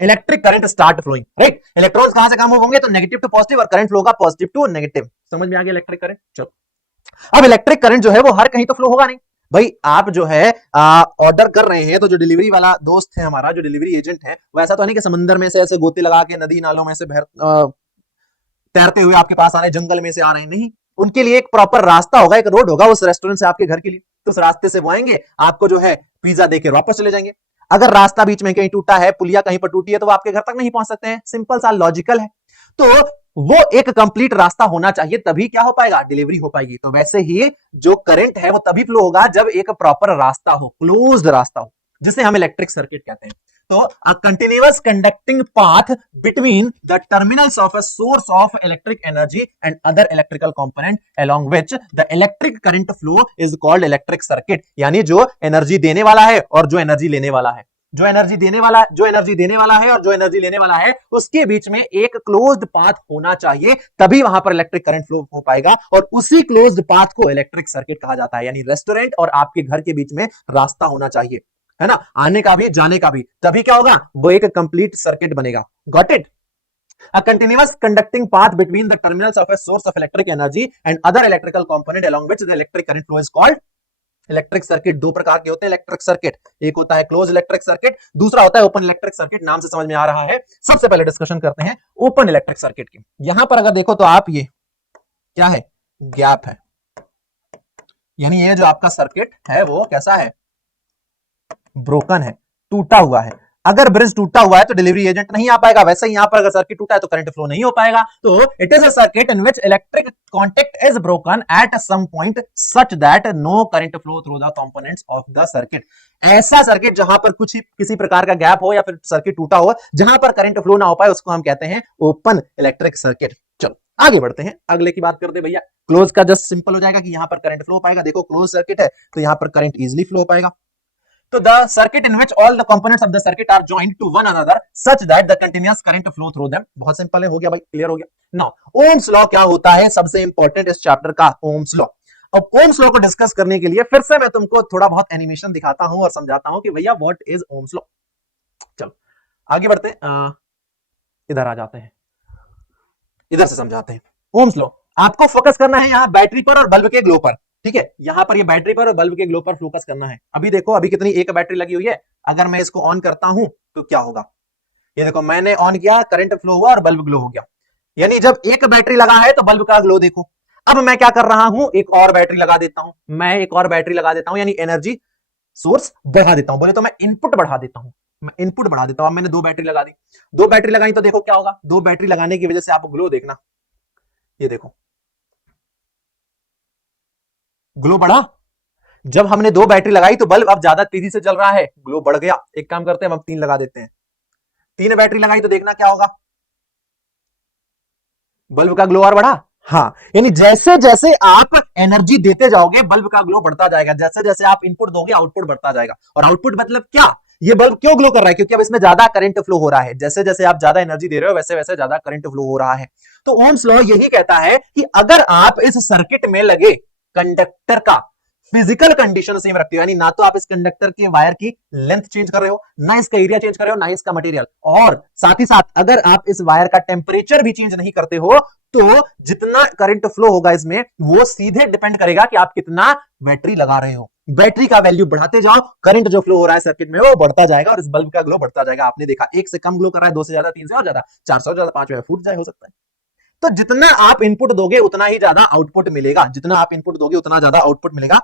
electric current start flowing, right. Electrons कहां से कहां मूव होंगे, तो नेगेटिव टू पॉजिटिव, और करंट फ्लो होगा पॉजिटिव टू नेगेटिव। समझ में आ गया इलेक्ट्रिक करंट? चलो, अब इलेक्ट्रिक करंट जो है वो हर कहीं तो फ्लो होगा नहीं भाई। आप जो है ऑर्डर कर रहे हैं, तो जो डिलीवरी वाला दोस्त है हमारा, जो डिलीवरी एजेंट है, वो ऐसा तो नहीं कि समंदर में से ऐसे गोते लगा के नदी नालों में से तैरते हुए आपके पास आ रहे हैं, जंगल में से आ रहे हैं, नहीं। उनके लिए एक प्रॉपर रास्ता होगा, एक रोड होगा उस रेस्टोरेंट से आपके घर के लिए। तो उस रास्ते से वो आएंगे, आपको जो है पिज्जा देके वापस चले जाएंगे। अगर रास्ता बीच में कहीं टूटा है, पुलिया कहीं पर टूटी है, तो वो आपके घर तक नहीं पहुंच सकते हैं। सिंपल सा लॉजिकल है। तो वो एक कंप्लीट रास्ता होना चाहिए, तभी क्या हो पाएगा, डिलीवरी हो पाएगी। तो वैसे ही जो करंट है वो तभी फ्लो होगा जब एक प्रॉपर रास्ता हो, क्लोज्ड रास्ता हो, जिसे हम इलेक्ट्रिक सर्किट कहते हैं। तो a continuous conducting path between the terminals of a source of electric energy and other electrical component along which the electric current flow is called electric circuit। यानी जो एनर्जी देने वाला है और जो एनर्जी लेने वाला है, जो एनर्जी देने वाला है और जो एनर्जी लेने वाला है, उसके बीच में एक क्लोज्ड पाथ होना चाहिए, तभी वहां पर इलेक्ट्रिक करंट फ्लो हो पाएगा। और उसी क्लोज्ड पाथ को इलेक्ट्रिक सर्किट कहा जाता है। यानी रेस्टोरेंट और आपके घर के बीच में रास्ता होना चाहिए, है ना, आने का भी जाने का भी, तभी क्या होगा, वो एक कंप्लीट सर्किट बनेगा। Got it? A continuous conducting path between the terminals of a source of electric energy and other electrical component along which the electric current flow is called electric circuit. दो प्रकार के होते हैं electric circuit, एक होता है close electric circuit, दूसरा होता है ओपन इलेक्ट्रिक सर्किट। नाम से समझ में आ रहा है। सबसे पहले डिस्कशन करते हैं ओपन इलेक्ट्रिक सर्किट की। यहां पर अगर देखो तो आप ये क्या है, गैप है, यानी ये जो आपका सर्किट है वो कैसा है, ब्रोकन है, टूटा हुआ है। अगर ब्रिज टूटा हुआ है तो डिलीवरी एजेंट नहीं आ पाएगा। वैसे ही यहां पर अगर सर्किट टूटा है तो करंट फ्लो नहीं हो पाएगा। तो it is a circuit in which electric contact is broken at some point such that no current flow through the components of the circuit. ऐसा सर्किट जहां पर कुछ किसी प्रकार का गैप हो या फिर सर्किट टूटा हो जहां पर करंट फ्लो ना हो पाए, उसको हम कहते हैं ओपन इलेक्ट्रिक सर्किट। चलो आगे बढ़ते हैं, अगले की बात करते हैं भैया। क्लोज का जस्ट सिंपल हो जाएगा कि यहां पर करंट फ्लो पाएगा। देखो क्लोज सर्किट है तो यहां पर करंट इजिली फ्लो पाएगा। तो the circuit in which all the components of the circuit are joined to one another such that the continuous current flow through them। बहुत सिंपल है, हो गया भाई, क्लियर हो गया। नाउ ओम्स लॉ क्या होता है, सबसे इंपॉर्टेंट इस चैप्टर का ओम्स लॉ। अब ओम्स लॉ को डिस्कस करने के लिए फिर से मैं तुमको थोड़ा बहुत एनिमेशन दिखाता हूं और समझाता हूं कि भैया व्हाट इज ओम्स लॉ। चलो आगे बढ़ते हैं, इधर आ जाते हैं, इधर से समझाते हैं। ओम्स लॉ आपको फोकस करना है यहाँ बैटरी पर और बल्ब के ग्लो पर, ठीक है। यहां पर ये बैटरी पर और बल्ब के ग्लो पर फोकस करना है। अभी देखो अभी कितनी, एक बैटरी लगी हुई है। अगर मैं इसको ऑन करता हूं तो क्या होगा, ये देखो मैंने ऑन किया, करंट फ्लो हुआ और बल्ब ग्लो हो गया। यानी जब एक बैटरी लगा है तो बल्ब का ग्लो देखो। अब मैं क्या कर रहा हूं, एक और बैटरी लगा देता हूं, मैं एक और बैटरी लगा देता हूं, यानी एनर्जी सोर्स बढ़ा देता हूं। बोले तो मैं इनपुट बढ़ा देता हूं, मैं इनपुट बढ़ा देता हूं। अब मैंने दो बैटरी लगा दी, दो बैटरी लगाई तो देखो क्या होगा, दो बैटरी लगाने की वजह से आप ग्लो देखना, ये देखो ग्लो बढ़ा। जब हमने दो बैटरी लगाई तो बल्ब अब ज्यादा तेजी से चल रहा है, ग्लो बढ़ गया। एक काम करते हैं हम तीन लगा देते हैं, तीन बैटरी लगाई तो देखना क्या होगा, बल्ब का ग्लो और बढ़ा। हाँ, यानी जैसे जैसे आप एनर्जी देते जाओगे बल्ब का ग्लो बढ़ता जाएगा, जैसे जैसे आप इनपुट दोगे आउटपुट बढ़ता जाएगा। और आउटपुट मतलब क्या, ये बल्ब क्यों ग्लो कर रहा है, क्योंकि अब इसमें ज्यादा करंट फ्लो हो रहा है। जैसे जैसे आप ज्यादा एनर्जी दे रहे हो वैसे वैसे ज्यादा करंट फ्लो हो रहा है। तो ओम्स लॉ यही कहता है कि अगर आप इस सर्किट में लगे कंडक्टर का फिजिकल कंडीशन सेम रखते हो, यानी ना तो आप इस कंडक्टर के वायर की लेंथ चेंज कर रहे हो, ना इसका एरिया चेंज कर रहे हो, ना इसका मटेरियल, और साथ ही साथ अगर आप इस वायर का टेम्परेचर भी चेंज नहीं करते हो, तो जितना करंट फ्लो होगा इसमें वो सीधे डिपेंड करेगा कि आप कितना बैटरी लगा रहे हो। बैटरी का वैल्यू बढ़ाते जाओ, करंट जो फ्लो हो रहा है सर्किट में वो बढ़ता जाएगा और इस बल्ब का ग्लो बढ़ता जाएगा। आपने देखा एक से कम ग्लो कर रहा है, दो से ज्यादा, तीन से और ज्यादा, चार से ज्यादा, पांच में फूट जाए, हो सकता है। तो जितना आप इनपुट दोगे उतना ही ज्यादा आउटपुट मिलेगा, जितना आप इनपुट दोगे उतना ज्यादा आउटपुट मिलेगा।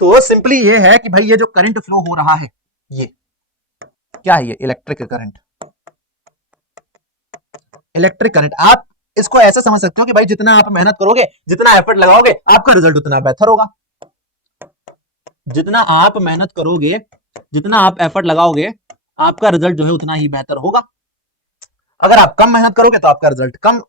तो सिंपली ये है कि भाई ये जो करंट फ्लो हो रहा है ये क्या है, ये इलेक्ट्रिक करंट, इलेक्ट्रिक करंट। आप इसको ऐसे समझ सकते हो कि भाई जितना आप मेहनत करोगे, जितना एफर्ट लगाओगे, आपका रिजल्ट उतना बेहतर होगा। जितना आप मेहनत करोगे, जितना आप एफर्ट लगाओगे, आपका रिजल्ट जो है उतना ही बेहतर होगा। अगर आप कम मेहनत करोगे तो आपका रिजल्ट कम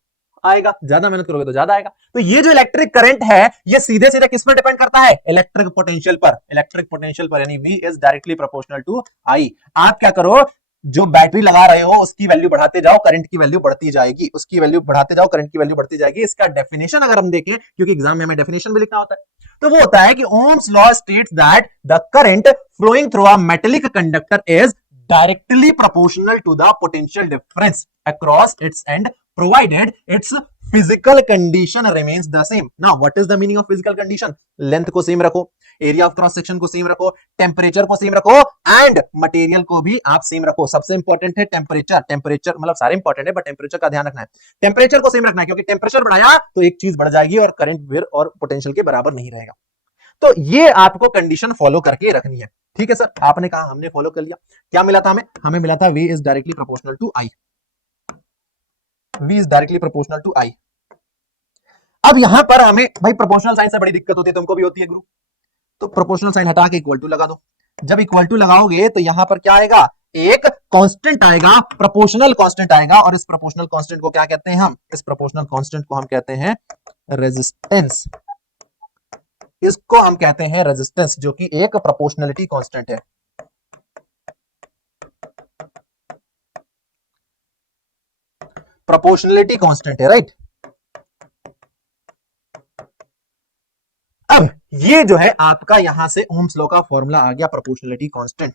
आएगा, ज्यादा मेहनत करोगे तो ज्यादा आएगा। तो ये जो इलेक्ट्रिक करंट है ये सीधे सीधे किस पर डिपेंड करता है, इलेक्ट्रिक पोटेंशियल पर। इलेक्ट्रिक पोटेंशियल पर, यानी V is directly proportional to I। आप क्या करो, जो बैटरी लगा रहे हो उसकी वैल्यू बढ़ाते जाओ, करंट की वैल्यू बढ़ती जाएगी, उसकी वैल्यू बढ़ाते जाओ, करंट की वैल्यू बढ़ती जाएगी। इसका डेफिनेशन अगर हम देखें, क्योंकि एग्जाम में हमें डेफिनेशन भी लिखना होता है, तो वो होता है कि Ohm's law states that the current flowing through a metallic conductor is directly proportional to the potential difference across its end provided its physical condition remains the same। now what is the meaning of physical condition? length को same रखो, area of cross section को same रखो, temperature को same रखो, and material को भी आप same रखो। सबसे इंपॉर्टेंट है टेम्परेचर, टेम्परेचर मतलब सारे इंपॉर्टेंट है बट टेम्परेचर का ध्यान रखना है। टेम्परेचर को सेम रखना है क्योंकि टेम्परेचर बढ़ाया तो एक चीज बढ़ जाएगी और करंट फिर और पोटेंशियल के बराबर नहीं रहेगा। तो ये आपको कंडीशन फॉलो करके रखनी है। ठीक है सर, आपने कहा, हमने फॉलो कर लिया। क्या मिला था हमें मिला था V is directly proportional to I। V is directly proportional to I। अब यहां पर हमें भाई प्रोपोर्शनल साइन से बड़ी दिक्कत होती है, तुमको भी होती है गुरु, तो प्रोपोर्शनल साइन हटा के इक्वल टू लगा दो। जब इक्वल टू लगाओगे तो यहां पर क्या आएगा, एक कांस्टेंट आएगा, प्रोपोर्शनल कांस्टेंट आएगा, और इस प्रोपोर्शनल कांस्टेंट को क्या कहते हैं हम, इस प्रोपोर्शनल कांस्टेंट को हम कहते हैं रेजिस्टेंस। इसको हम कहते हैं रेजिस्टेंस, जो कि एक प्रोपोर्शनलिटी कांस्टेंट है। प्रोपोर्शनलिटी कांस्टेंट है, राइट। अब ये जो है आपका यहां से ओम्स लॉ का फॉर्मूला आ गया, proportionality constant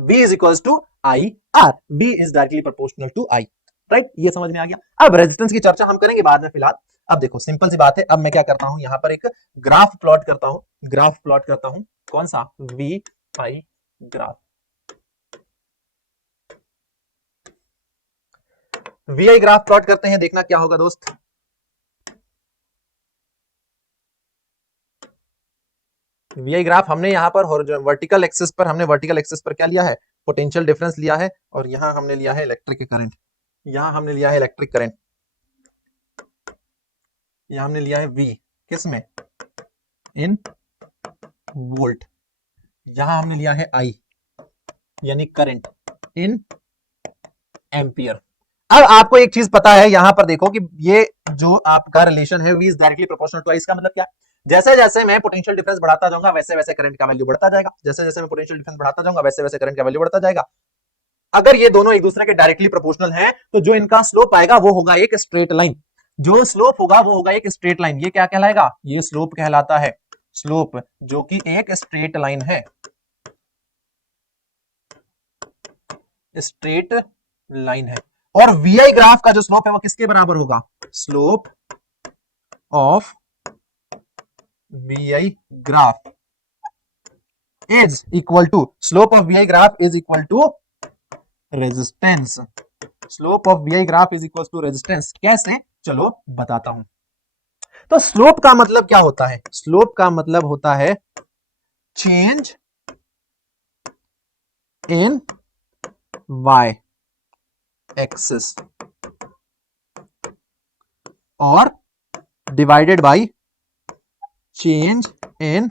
V is equals to I R। V is directly proportional to I, right. ये समझ में आ गया। अब रेजिस्टेंस की चर्चा हम करेंगे बाद में, फिलहाल अब देखो सिंपल सी बात है। अब मैं क्या करता हूं, यहां पर एक ग्राफ प्लॉट करता हूं, ग्राफ प्लॉट करता हूं, कौन सा, VI graph. VI graph plot करते हैं, देखना क्या होगा दोस्त। VI ग्राफ हमने यहां पर वर्टिकल एक्सिस पर, हमने वर्टिकल एक्सिस पर क्या लिया है, पोटेंशियल डिफरेंस लिया है, और यहां हमने लिया है इलेक्ट्रिक करंट, यहां हमने लिया है इलेक्ट्रिक करंट, यहां हमने लिया है V किस में, इन वोल्ट, यहां हमने लिया है I यानी करंट इन एम्पियर। अब आपको एक चीज पता है, यहां पर देखो कि ये जो आपका रिलेशन है V is directly proportional to I, इसका मतलब क्या है, जैसे जैसे मैं पोटेंशियल डिफरेंस बढ़ाता जाऊंगा वैसे वैसे करंट का वैल्यू बढ़ता जाएगा, जैसे जैसे मैं पोटेंशियल डिफरेंस बढ़ाता जाऊंगा वैसे वैसे करंट का वैल्यू बढ़ता जाएगा। अगर ये दोनों एक दूसरे के डायरेक्टली प्रोपोर्शनल हैं तो जो इनका स्लोप आएगा वो होगा एक स्ट्रेट लाइन, जो स्लोप होगा वो होगा एक स्ट्रेट लाइन। ये क्या कहलाएगा, ये स्लोप कहलाता है, स्लोप जो कि एक स्ट्रेट लाइन है, स्ट्रेट लाइन है। और VI ग्राफ का जो स्लोप है वो किसके बराबर होगा, slope of VI graph is equal to, slope of VI graph is equal to resistance, slope of VI graph is equal to resistance. कैसे, चलो बताता हूं। तो स्लोप का मतलब क्या होता है, स्लोप का मतलब होता है चेंज इन Y एक्सिस और divided by change in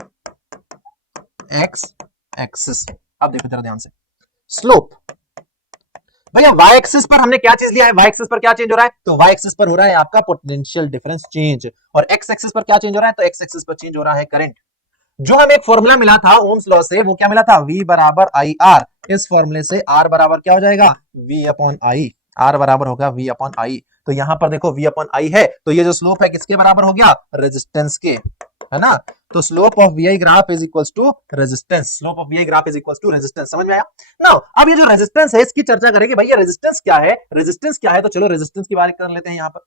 X axis. अब देखो जरा ध्यान से, स्लोप भैया Y एक्सिस पर हमने क्या चीज लिया है, Y एक्सिस पर क्या चेंज हो रहा है, तो Y एक्सिस पर हो रहा है आपका पोटेंशियल डिफरेंस चेंज, और X एक्सिस पर क्या चेंज हो रहा है, तो X एक्सिस पर चेंज हो रहा है करंट। जो हमें एक फॉर्मूला मिला था ओम्स लॉ से, वो क्या मिला था, V बराबर I R। इस फॉर्मूले से R बराबर क्या हो जाएगा, V अपॉन I, R बराबर होगा V अपॉन I। तो यहां पर देखो V अपॉन I है, तो ये जो स्लोप है किसके बराबर हो गया, रेजिस्टेंस के, है ना। तो slope of VI graph is equals to resistance, slope of VI graph is equals to resistance. समझ में आया। नाउ अब ये जो रेजिस्टेंस है इसकी चर्चा करेंगे, भैया रेजिस्टेंस क्या है, रेजिस्टेंस क्या है, तो चलो रेजिस्टेंस की बात कर लेते हैं यहां पर।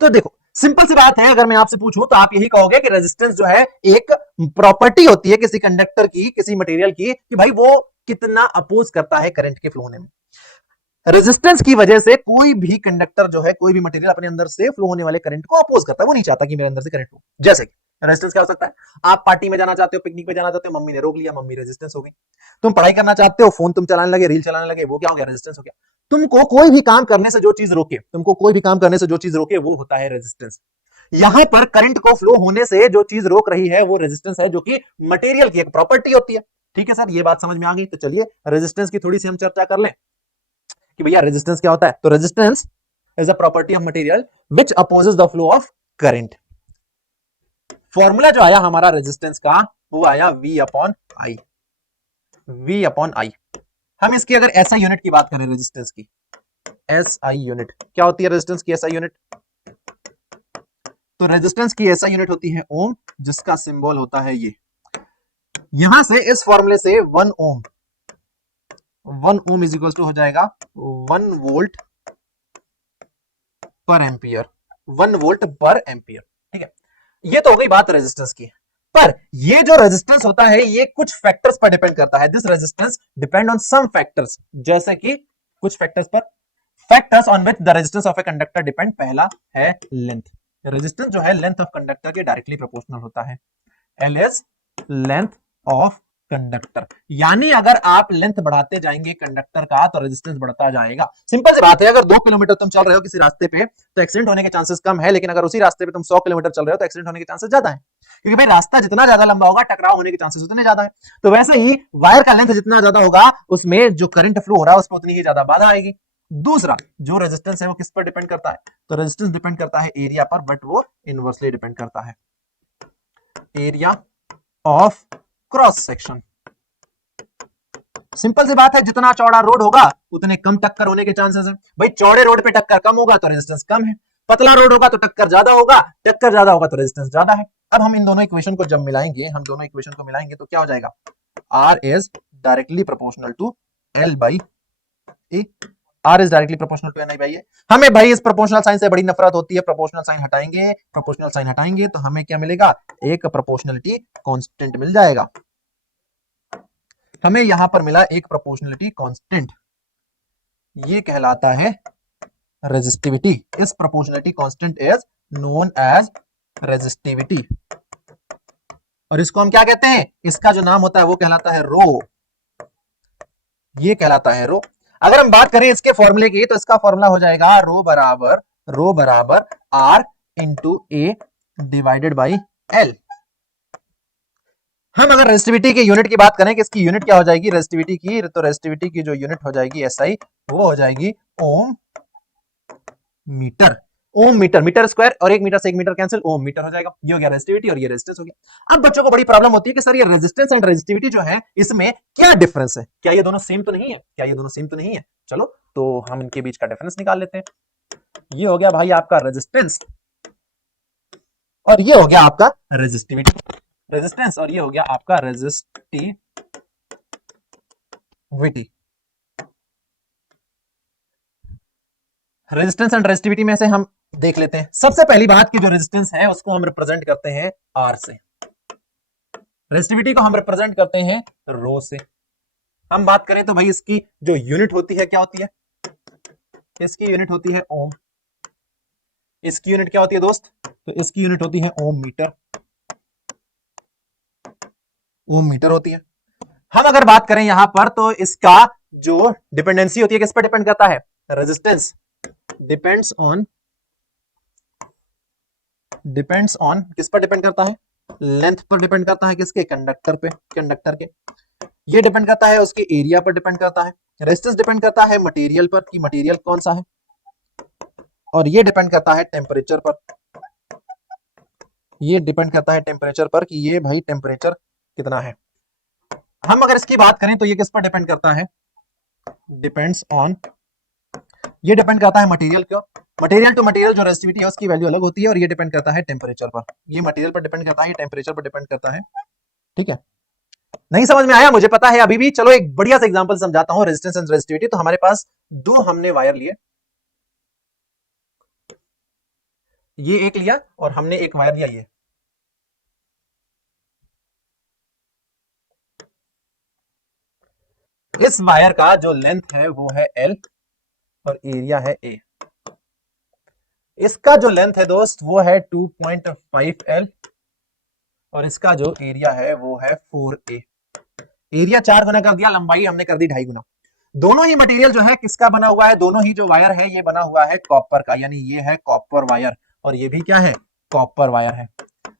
तो देखो सिंपल सी बात है, अगर मैं आपसे पूछूं तो आप यही कहोगे कि रेजिस्टेंस जो है एक प्रॉपर्टी होती है किसी कंडक्टर की, किसी मटेरियल की, कि भाई वो कितना अपोज करता है करंट के फ्लो होने में। रेजिस्टेंस की वजह से कोई भी कंडक्टर जो है, कोई भी मटेरियल अपने अंदर से फ्लो होने वाले करंट को अपोज करता है, वो नहीं चाहता कि मेरे अंदर से करंट फ्लो। जैसे रेजिस्टेंस क्या हो सकता है, आप पार्टी में जाना चाहते हो, पिकनिक पे जाना चाहते हो, मम्मी ने रोक लिया, मम्मी रेजिस्टेंस हो गई। तुम पढ़ाई करना चाहते हो, फोन तुम चलाने लगे, रील चलाने लगे, वो क्या हो गया, रेजिस्टेंस हो गया। तुमको कोई भी काम करने से जो चीज रोके, तुमको कोई भी काम करने से जो चीज रोके वो होता है रेजिस्टेंस। यहां पर करंट को फ्लो होने से जो चीज रोक रही है वो रेजिस्टेंस है, जो कि मटेरियल की एक प्रॉपर्टी होती है। ठीक है सर, ये बात समझ में आ गई। तो चलिए रेजिस्टेंस की थोड़ी सी हम चर्चा कर लें कि भैया रेजिस्टेंस क्या होता है। तो resistance is a property of material which opposes the flow of current. Formula जो आया हमारा रेजिस्टेंस का वो आया V upon I, V upon I। हम इसकी अगर SI यूनिट की बात करें, रेजिस्टेंस की SI यूनिट क्या होती है, रेजिस्टेंस की SI यूनिट, तो रेजिस्टेंस की SI यूनिट होती है ओम, जिसका सिंबल होता है ये। यहां से इस फॉर्मूले से 1 ओम, 1 ओम इज इक्वल टू हो जाएगा 1 वोल्ट पर एम्पियर, 1 वोल्ट पर एम्पियर। ठीक है, ये तो हो गई बात रेजिस्टेंस की। पर ये जो रेजिस्टेंस होता है ये कुछ फैक्टर्स पर डिपेंड करता है। This resistance depend on some factors, जैसे कि कुछ फैक्टर्स पर, factors on which the resistance of a conductor depend. पहला है लेंथ, रेजिस्टेंस जो है लेंथ ऑफ कंडक्टर के डायरेक्टली प्रोपोर्शनल होता है। L is length of conductor. यानी अगर आप लेंथ बढ़ाते जाएंगे कंडक्टर का तो रेजिस्टेंस बढ़ता जाएगा। सिंपल सी बात है, अगर 2 किलोमीटर तुम चल रहे हो किसी रास्ते पे तो एक्सीडेंट होने के चांसेस कम है, लेकिन अगर उसी रास्ते पे तुम 100 किलोमीटर चल रहे हो तो एक्सीडेंट होने के चांसेस ज्यादा है, क्योंकि भाई रास्ता जितना ज्यादा लंबा होगा टकराव होने के चांसेस उतने ज्यादा है। तो वैसे ही वायर का लेंथ जितना ज्यादा होगा उसमें जो करंट फ्लो हो रहा है उस पर उतनी ही ज्यादा बाधा आएगी। दूसरा, जो रेजिस्टेंस है वो किस पर डिपेंड करता है? तो रेजिस्टेंस डिपेंड करता है एरिया पर, बट वो इनवर्सली डिपेंड करता है area of cross section. Simple सी बात है, जितना चौड़ा रोड होगा उतने कम टक्कर होने के चांसेस है। भाई चौड़े रोड पे टक्कर कम होगा तो रेजिस्टेंस कम है, पतला रोड होगा तो टक्कर ज्यादा होगा, टक्कर ज्यादा होगा तो रेजिस्टेंस ज्यादा है। अब हम इन दोनों इक्वेशन को जब मिलाएंगे, हम दोनों इक्वेशन को मिलाएंगे तो क्या हो जाएगा? R is directly proportional to L by A. R is directly proportional to N by A. हमें भाई इस प्रोपोर्शनल साइन से बड़ी नफरत होती है। प्रोपोर्शनल साइन हटाएंगे, प्रोपोर्शनल साइन हटाएंगे तो हमें क्या मिलेगा? एक प्रोपोर्शनलिटी कांस्टेंट मिल जाएगा। हमें यहां पर मिला एक प्रोपोर्शनलिटी कांस्टेंट, ये कहलाता है रेजिस्टिविटी। इस proportionality constant is known as resistivity, और इसको हम क्या कहते हैं? इसका जो नाम होता है वो कहलाता है रो। ये कहलाता है रो। अगर हम बात करें इसके फॉर्मूले की तो इसका फॉर्मूला हो जाएगा रो बराबर R into A divided by L. हम अगर रेजिस्टिविटी की यूनिट की बात करें कि इसकी यूनिट क्या हो जाएगी रेजिस्टिविटी की, तो रेजिस्टिविटी की जो यूनिट हो जाएगी एसआई, वो हो जाएगी ओम मीटर। ओम मीटर, मीटर स्क्वायर और 1 मीटर से 1 मीटर कैंसिल, ओम मीटर हो जाएगा। ये हो गया रेजिस्टिविटी और ये रेजिस्टेंस हो गया। अब बच्चों को बड़ी प्रॉब्लम होती है कि सर ये रेजिस्टेंस एंड रेजिस्टिविटी जो है इसमें क्या डिफरेंस है? क्या ये दोनों सेम तो नहीं है? क्या ये दोनों सेम तो नहीं है? चलो तो हम इनके बीच का डिफरेंस निकाल लेते हैं। ये हो गया भाई आपका रेजिस्टेंस और ये हो गया आपका रेजिस्टिविटी, रेजिस्टेंस और ये हो गया आपका रेजिस्टिविटी। रेजिस्टेंस एंड रेजिस्टिविटी में से हम देख लेते हैं। सबसे पहली बात की जो रेजिस्टेंस है उसको हम रिप्रेजेंट करते हैं आर से, रेजिस्टिविटी को हम रिप्रेजेंट करते हैं रो से। हम बात करें तो भाई इसकी जो यूनिट होती है क्या होती है? इसकी यूनिट होती है ओम। इसकी यूनिट क्या होती है दोस्त? तो इसकी यूनिट होती है ओम मीटर। ओम मीटर होती है। हम अगर बात करें यहां पर तो इसका जो डिपेंडेंसी होती है किस पर डिपेंड करता है? रेजिस्टेंस डिपेंड्स ऑन किस पर डिपेंड करता है? लेंथ पर डिपेंड करता है। किसके? कंडक्टर पे, कंडक्टर के। ये डिपेंड करता है उसके एरिया पर डिपेंड करता है। रेजिस्टेंस डिपेंड करता है मटेरियल पर कि मटेरियल कौन सा है, और ये डिपेंड करता है टेम्परेचर पर। ये डिपेंड करता है टेम्परेचर पर कि ये भाई टेम्परेचर कितना है। हम अगर इसकी बात करें तो ये किस पर डिपेंड करता है? डिपेंड्स ऑन, ये डिपेंड करता है मटेरियल को। मटेरियल टू मटेरियल जो रेजिस्टिविटी है उसकी वैल्यू अलग होती है, और ये डिपेंड करता है टेम्परेचर पर। ये मटेरियल पर डिपेंड करता है, ये टेम्परेचर पर डिपेंड करता है। ठीक है, नहीं समझ में आया मुझे पता है अभी भी। चलो एक बढ़िया सा एग्जांपल समझाता हूं रेजिस्टेंस एंड रेजिस्टिविटी। तो हमारे पास दो हमने वायर लिए, ये एक लिया और हमने एक वायर लिया ये। इस वायर का जो लेंथ है वो है L और एरिया है A। इसका जो लेंथ है दोस्त वो है 2.5L और इसका जो एरिया है वो है 4A। एरिया 4 गुना कर दिया, लंबाई हमने कर दी 2.5 गुना। दोनों ही मटेरियल जो है किसका बना हुआ है? दोनों ही जो वायर है ये बना हुआ है कॉपर का, यानी ये है कॉपर वायर और ये भी क्या है? कॉपर वायर है।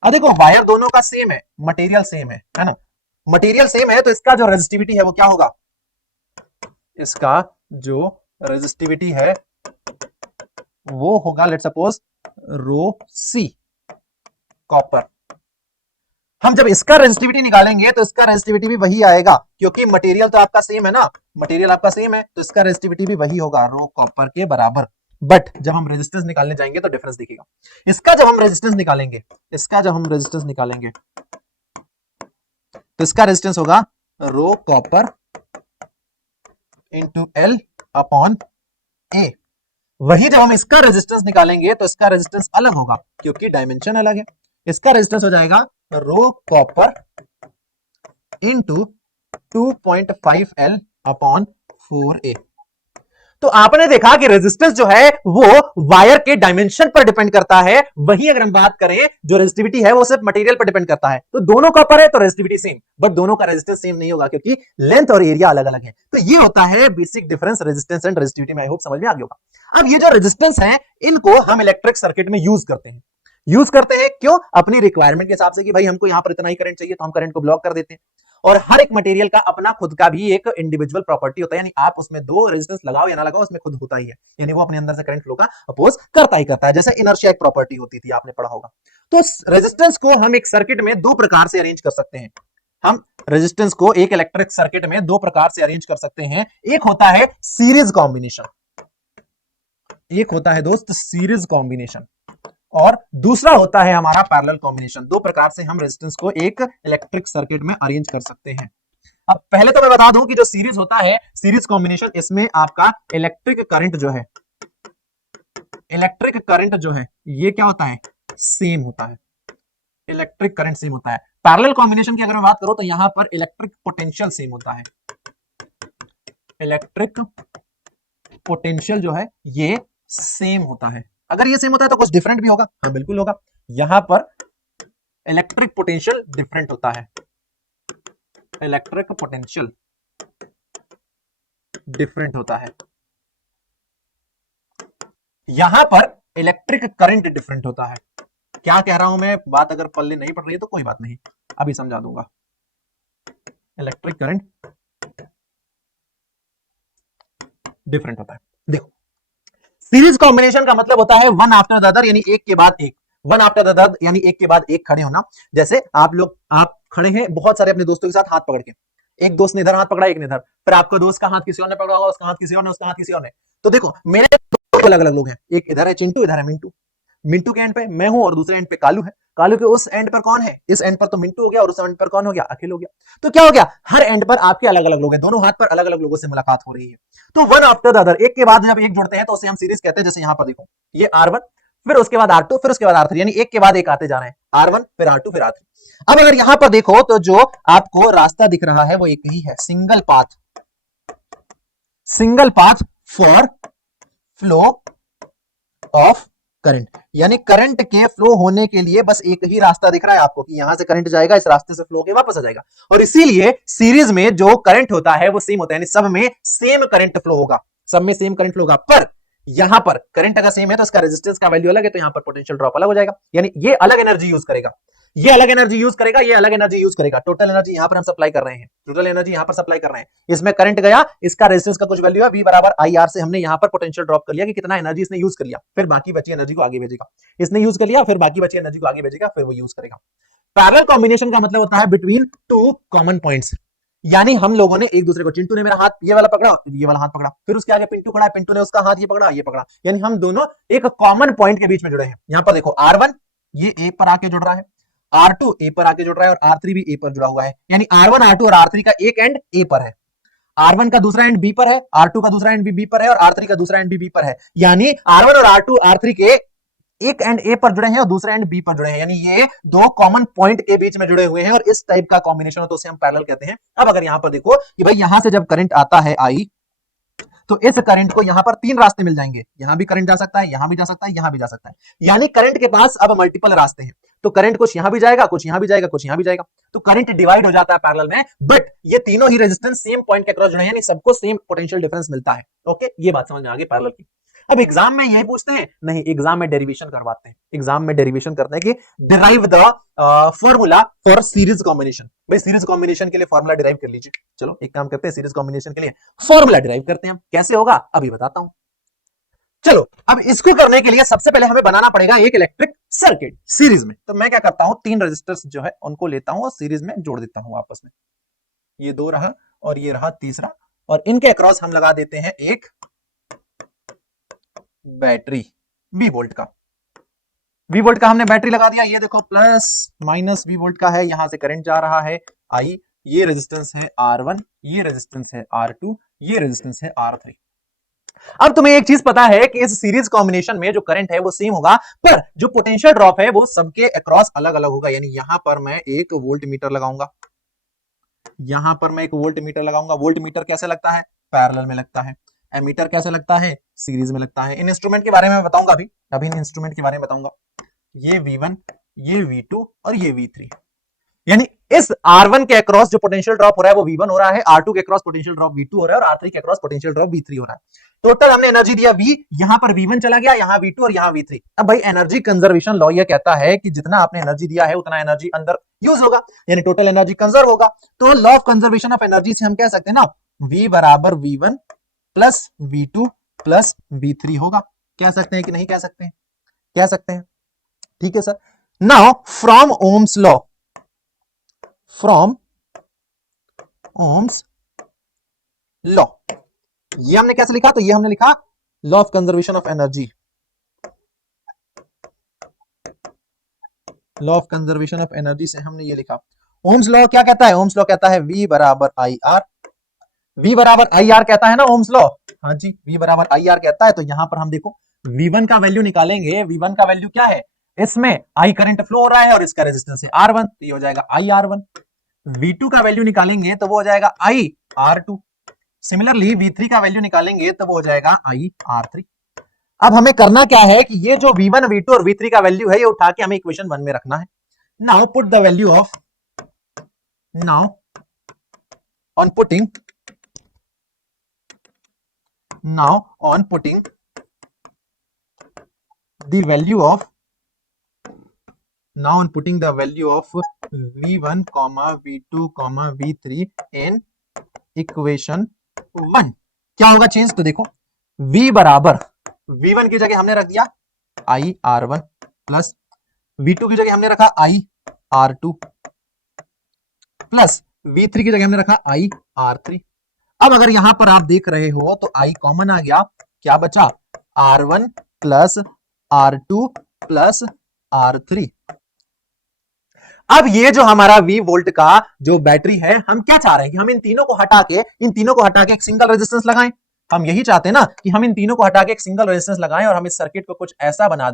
अब देखो वायर दोनों का सेम है, मटेरियल सेम है ना? मटेरियल सेम है तो इसका जो रेजिस्टिविटी है वो क्या होगा? इसका जो रेजिस्टिविटी है वो होगा let's suppose rho C copper. हम जब इसका रेजिस्टिविटी निकालेंगे तो इसका रेजिस्टिविटी भी वही आएगा, क्योंकि मटेरियल तो आपका सेम है ना, मटेरियल आपका सेम है तो इसका रेजिस्टिविटी भी वही होगा, रो कॉपर के बराबर। बट जब हम रेजिस्टेंस निकालने जाएंगे तो डिफरेंस दिखेगा। इसका जब हम रेजिस्टेंस निकालेंगे तो इसका रेजिस्टेंस होगा rho copper into L upon A। वही जब हम इसका रेजिस्टेंस निकालेंगे तो इसका रेजिस्टेंस अलग होगा, क्योंकि डायमेंशन अलग है। इसका रेजिस्टेंस हो जाएगा रो copper into 2.5L upon 4A। तो आपने देखा कि रेजिस्टेंस जो है वो वायर के डायमेंशन पर डिपेंड करता है, वहीं अगर हम बात करें जो रेजिस्टिविटी है वो सिर्फ मटेरियल पर डिपेंड करता है। तो दोनों कॉपर है तो रेजिस्टिविटी सेम, बट दोनों का रेजिस्टेंस सेम नहीं होगा क्योंकि लेंथ और एरिया अलग अलग है। तो ये होता है basic difference resistance and resistivity में। आई होप समझ में आ गया होगा। अब ये जो रेजिस्टेंस है इनको हम इलेक्ट्रिक सर्किट में यूज करते हैं क्यों? अपनी रिक्वायरमेंट के हिसाब से कि भाई हमको यहां पर इतना ही करंट चाहिए तो हम करंट को ब्लॉक कर देते हैं। और हर एक मटेरियल का अपना खुद का भी एक इंडिविजुअल प्रॉपर्टी होता है, यानी आप उसमें दो रेजिस्टेंस लगाओ या ना लगाओ उसमें खुद होता ही है, यानी वो अपने अंदर से करंट फ्लो का अपोज करता ही करता है, जैसे इनर्शिया एक प्रॉपर्टी होती थी, आपने पढ़ा होगा। तो रेजिस्टेंस को हम एक सर्किट में दो प्रकार से अरेंज कर सकते हैं। हम रेजिस्टेंस को एक इलेक्ट्रिक सर्किट में दो प्रकार से अरेंज कर सकते हैं। एक होता है सीरीज कॉम्बिनेशन, एक होता है दोस्त सीरीज कॉम्बिनेशन, और दूसरा होता है हमारा पैरेलल कॉम्बिनेशन। दो प्रकार से हम रेजिस्टेंस को एक इलेक्ट्रिक सर्किट में अरेंज कर सकते हैं। अब पहले तो मैं बता दूं कि जो सीरीज होता है, सीरीज कॉम्बिनेशन, इसमें आपका इलेक्ट्रिक करंट जो है, इलेक्ट्रिक करंट जो है ये क्या होता है? सेम होता है, इलेक्ट्रिक करंट सेम होता है। पैरेलल कॉम्बिनेशन की अगर मैं बात करूं तो यहां पर इलेक्ट्रिक पोटेंशियल सेम होता है, इलेक्ट्रिक पोटेंशियल जो है ये सेम होता है। अगर ये सेम होता है तो कुछ डिफरेंट भी होगा, हाँ बिल्कुल होगा। यहां पर इलेक्ट्रिक पोटेंशियल डिफरेंट होता है, इलेक्ट्रिक पोटेंशियल डिफरेंट होता है। यहां पर इलेक्ट्रिक करंट डिफरेंट होता है। क्या कह रहा हूं मैं? बात अगर पल्ले नहीं पड़ रही है तो कोई बात नहीं, अभी समझा दूंगा। इलेक्ट्रिक करंट डिफरेंट होता है। देखो, सीरीज कॉम्बिनेशन का मतलब होता है वन आफ्टर द अदर, यानी एक के बाद एक, वन आफ्टर द अदर यानी एक के बाद एक खड़े होना। जैसे आप खड़े हैं बहुत सारे अपने दोस्तों के साथ हाथ पकड़ के, एक दोस्त ने इधर हाथ पकड़ा, एक ने इधर, फिर आपका दोस्त का हाथ किसी और ने पकड़ा होगा, उसका हाथ किसी और ने, उसका हाथ किसी और ने। तो देखो मेरे दो अलग अलग लोग हैं, एक इधर है चिंटू, इधर है मिंटू। मिंटू के एंड पे मैं हूं और दूसरे एंड पे कालू है। कालू के उस एंड पर कौन है? इस एंड पर तो मिंटू हो गया, और उस एंड पर कौन हो गया? अखिल हो गया। तो क्या हो गया? हर एंड पर आपके अलग अलग लोग हैं, दोनों हाथ पर अलग अलग लोगों से मुलाकात हो रही है। तो वन आफ्टर द अदर, एक के बाद जब एक जुड़ते हैं तो उसे हम सीरीज कहते हैं। जैसे यहां पर देखो, ये R1, फिर उसके बाद R2, फिर उसके बाद R3, यानी एक के बाद एक आते जा रहे हैं, R1 फिर R2 फिर R3। अब अगर यहां पर देखो तो जो आपको रास्ता दिख रहा है वो एक ही है, single path, single path for flow of current, यानी करंट के फ्लो होने के लिए बस एक ही रास्ता दिख रहा है आपको कि यहां से करंट जाएगा, इस रास्ते से फ्लो के वापस आ जाएगा। और इसीलिए सीरीज में जो करंट होता है वो सेम होता है, यानी सब में सेम करंट फ्लो होगा, सब में सेम करंट फ्लो होगा। पर यहां पर करंट अगर सेम है तो इसका रेजिस्टेंस का वैल्यू अलग है, तो यहां पर पोटेंशियल ड्रॉप अलग हो जाएगा, यानी ये अलग एनर्जी यूज करेगा, ये अलग एनर्जी यूज करेगा, ये अलग एनर्जी यूज करेगा। टोटल एनर्जी यहां पर हम सप्लाई कर रहे हैं, टोटल एनर्जी यहां पर सप्लाई कर रहे हैं। इसमें करंट गया, इसका रेजिस्टेंस का कुछ वैल्यू है V बराबर IR से हमने यहां पर पोटेंशियल ड्रॉप कर लिया कि कितना एनर्जी इसने यूज कर लिया, फिर बाकी बची एनर्जी को आगे भेजेगा। इसने यूज कर लिया, फिर बाकी बची एनर्जी को आगे भेजेगा, फिर वो यूज करेगा। पैरेलल कॉम्बिनेशन का मतलब होता है बिटवीन टू कॉमन पॉइंट्स, यानी हम लोगों ने एक दूसरे को, चिंटू ने मेरा हाथ ये वाला पकड़ा, ये वाला हाथ पकड़ा, फिर उसके आगे पिंटू खड़ा है, पिंटू ने उसका हाथ ये पकड़ा, ये पकड़ा, यानी हम दोनों एक कॉमन पॉइंट के बीच में जुड़े हैं। यहां पर देखो R1 ये A पर आके जुड़ रहा है, R2 A पर आके जुड़ रहा है, और R3 भी A पर जुड़ा हुआ है, यानी R1 R2 और R3 का एक एंड A पर है, R1 का दूसरा एंड B पर है, R2 का दूसरा एंड भी B पर है, और R3 का दूसरा एंड भी B पर है। यानी R1 और R2 R3 के एक एंड A पर जुड़े हैं और दूसरा एंड B पर जुड़े हैं, यानी ये दो कॉमन पॉइंट के बीच में जुड़े हुए हैं, और इस टाइप का कॉम्बिनेशन हो तो उसे हम पैरेलल कहते हैं। अब अगर यहां पर देखो कि भाई यहां से जब करंट आता है I, तो इस करंट को यहां पर तीन रास्ते मिल जाएंगे, यहां भी करंट जा सकता है, यहां भी जा सकता है, यहां भी जा सकता है, यानी करंट के पास अब मल्टीपल रास्ते हैं। तो करंट कुछ यहां भी जाएगा, कुछ यहां भी जाएगा, कुछ यहां भी जाएगा, तो करंट डिवाइड हो जाता है पैरेलल में। बट ये तीनों ही रेजिस्टेंस सेम पॉइंट के क्रॉस जुड़े हैं, यानी सबको सेम पोटेंशियल डिफरेंस मिलता है। ओके, ये बात समझ में आ गई पैरेलल की। अब एग्जाम में यही पूछते हैं? नहीं, एग्जाम में डेरिवेशन करवाते हैं, एग्जाम में डेरिवेशन करते हैं कि derive the formula for series combination. भाई सीरीज कॉम्बिनेशन के लिए फॉर्मूला डिराइव कर लीजिए। चलो एक काम करते हैं, सीरीज कॉम्बिनेशन के लिए फॉर्मूला डिराइव करते हैं। कैसे होगा अभी बताता हूं। चलो अब इसको करने के लिए सबसे पहले हमें बनाना पड़ेगा एक इलेक्ट्रिक सर्किट सीरीज में। तो मैं क्या करता हूं, तीन रेजिस्टर्स जो है उनको लेता हूं और सीरीज में जोड़ देता हूं आपस में। ये दो रहा और ये रहा तीसरा, और इनके अक्रॉस हम लगा देते हैं एक बैटरी V वोल्ट का। V वोल्ट का हमने बैटरी लगा दिया, ये देखो प्लस माइनस V वोल्ट का है, यहां से करंट जा रहा है I, ये रेजिस्टेंस है R1, ये रेजिस्टेंस है R2, ये रेजिस्टेंस है R3। अब तुम्हें एक चीज पता है कि इस सीरीज कॉम्बिनेशन में जो करंट है वो सेम होगा, पर जो पोटेंशियल ड्रॉप है वो सबके अक्रॉस अलग अलग होगा। यानी यहां पर मैं एक वोल्ट मीटर लगाऊंगा, यहां पर मैं एक वोल्ट मीटर लगाऊंगा। वोल्ट मीटर कैसे लगता है? पैरेलल में लगता है। एमीटर कैसे लगता है, सीरीज में लगता है। इन इंस्ट्रूमेंट के बारे में मैं बताऊंगा अभी इन इंस्ट्रूमेंट के बारे में बताऊंगा। ये V1, ये V2 और ये V3, यानी इस R1 के अक्रॉस जो पोटेंशियल ड्रॉप हो रहा है वो V1 हो रहा है, R2 के अक्रॉस पोटेंशियल ड्रॉप V2 हो रहा है और R3 के अक्रॉस पोटेंशियल ड्रॉप V3 हो रहा है। टोटल हमने एनर्जी दिया V, यहां पर V1 चला गया, यहां V2 और यहां V3। अब भाई एनर्जी कंजर्वेशन लॉ ये कहता है कि जितना आपने एनर्जी दिया है उतना एनर्जी अंदर यूज होगा, यानी टोटल एनर्जी कंजर्व होगा। तो law of conservation of energy से हम कह सकते हैं ना V बराबर V1 plus V2 plus V3 होगा। कह सकते हैं कि नहीं कह सकते हैं? कह सकते हैं, ठीक है sir. Now from Ohm's law, from Ohm's law, ये हमने कैसे लिखा? तो ये हमने लिखा law of conservation of energy, law of conservation of energy से हमने ये लिखा। ओम्स लॉ क्या कहता है? ओम्स लॉ कहता है V बराबर आई आर, V बराबर आई आर कहता है ना ओम्स लॉ। हाँ जी, V बराबर आई आर कहता है। तो यहां पर हम देखो V1 का वैल्यू निकालेंगे। V1 का वैल्यू क्या है? इसमें I करंट फ्लो हो रहा है और इसका रेजिस्टेंस है R1, तो ये हो जाएगा IR1। V2 का वैल्यू निकालेंगे तो वो हो जाएगा IR2। सिमिलरली V3 का वैल्यू निकालेंगे तो वो हो जाएगा IR3। अब हमें करना क्या है कि ये जो V1, V2 और V3 का वैल्यू है ये उठा के हमें इक्वेशन 1 में रखना है। Now put the value of, now on putting, now on putting the value of, now on putting the value of V1, V2, V3 in equation 1, क्या होगा चेंज? तो देखो V बराबर V1 की जगह हमने रख दिया IR1 प्लस V2 की जगह हमने रखा IR2 प्लस V3 की जगह हमने रखा IR3। अब अगर यहां पर आप देख रहे हो तो I कॉमन आ गया, क्या बचा? R1 plus R2 plus R3। अब ये जो हमारा V वोल्ट का जो बैटरी है, हम क्या चाह रहे हैं कि हम इन तीनों को हटा के एक सिंगल रेजिस्टेंस लगाएं। हम यही चाहते हैं ना कि हम इन तीनों को हटा के एक सिंगल रेजिस्टेंस लगाएं और हम इस सर्किट को कुछ ऐसा बना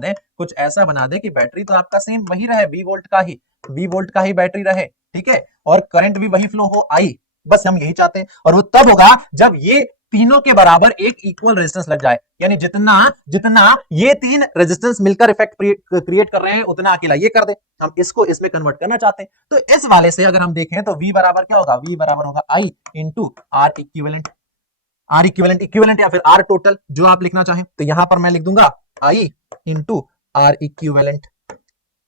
दें कि बैटरी तो आपका सेम वही रहे, V वोल्ट का ही बैटरी रहे, ठीक है, और करंट भी वही फ्लो हो I। बस हम यही चाहते हैं। और वो तब होगा जब ये तीनों के बराबर एक इक्वल रेजिस्टेंस लग जाए, यानी जितना ये तीन रेजिस्टेंस मिलकर इफेक्ट क्रिएट कर रहे हैं उतना अकेला ये कर दे। हम इसको इसमें कन्वर्ट करना चाहते हैं। तो इस वाले से अगर हम देखें तो V बराबर क्या होगा? V बराबर होगा I इंटू आर इक्विवेलेंट या फिर R टोटल, जो आप लिखना चाहें। तो यहां पर मैं लिख दूंगा I into R equivalent.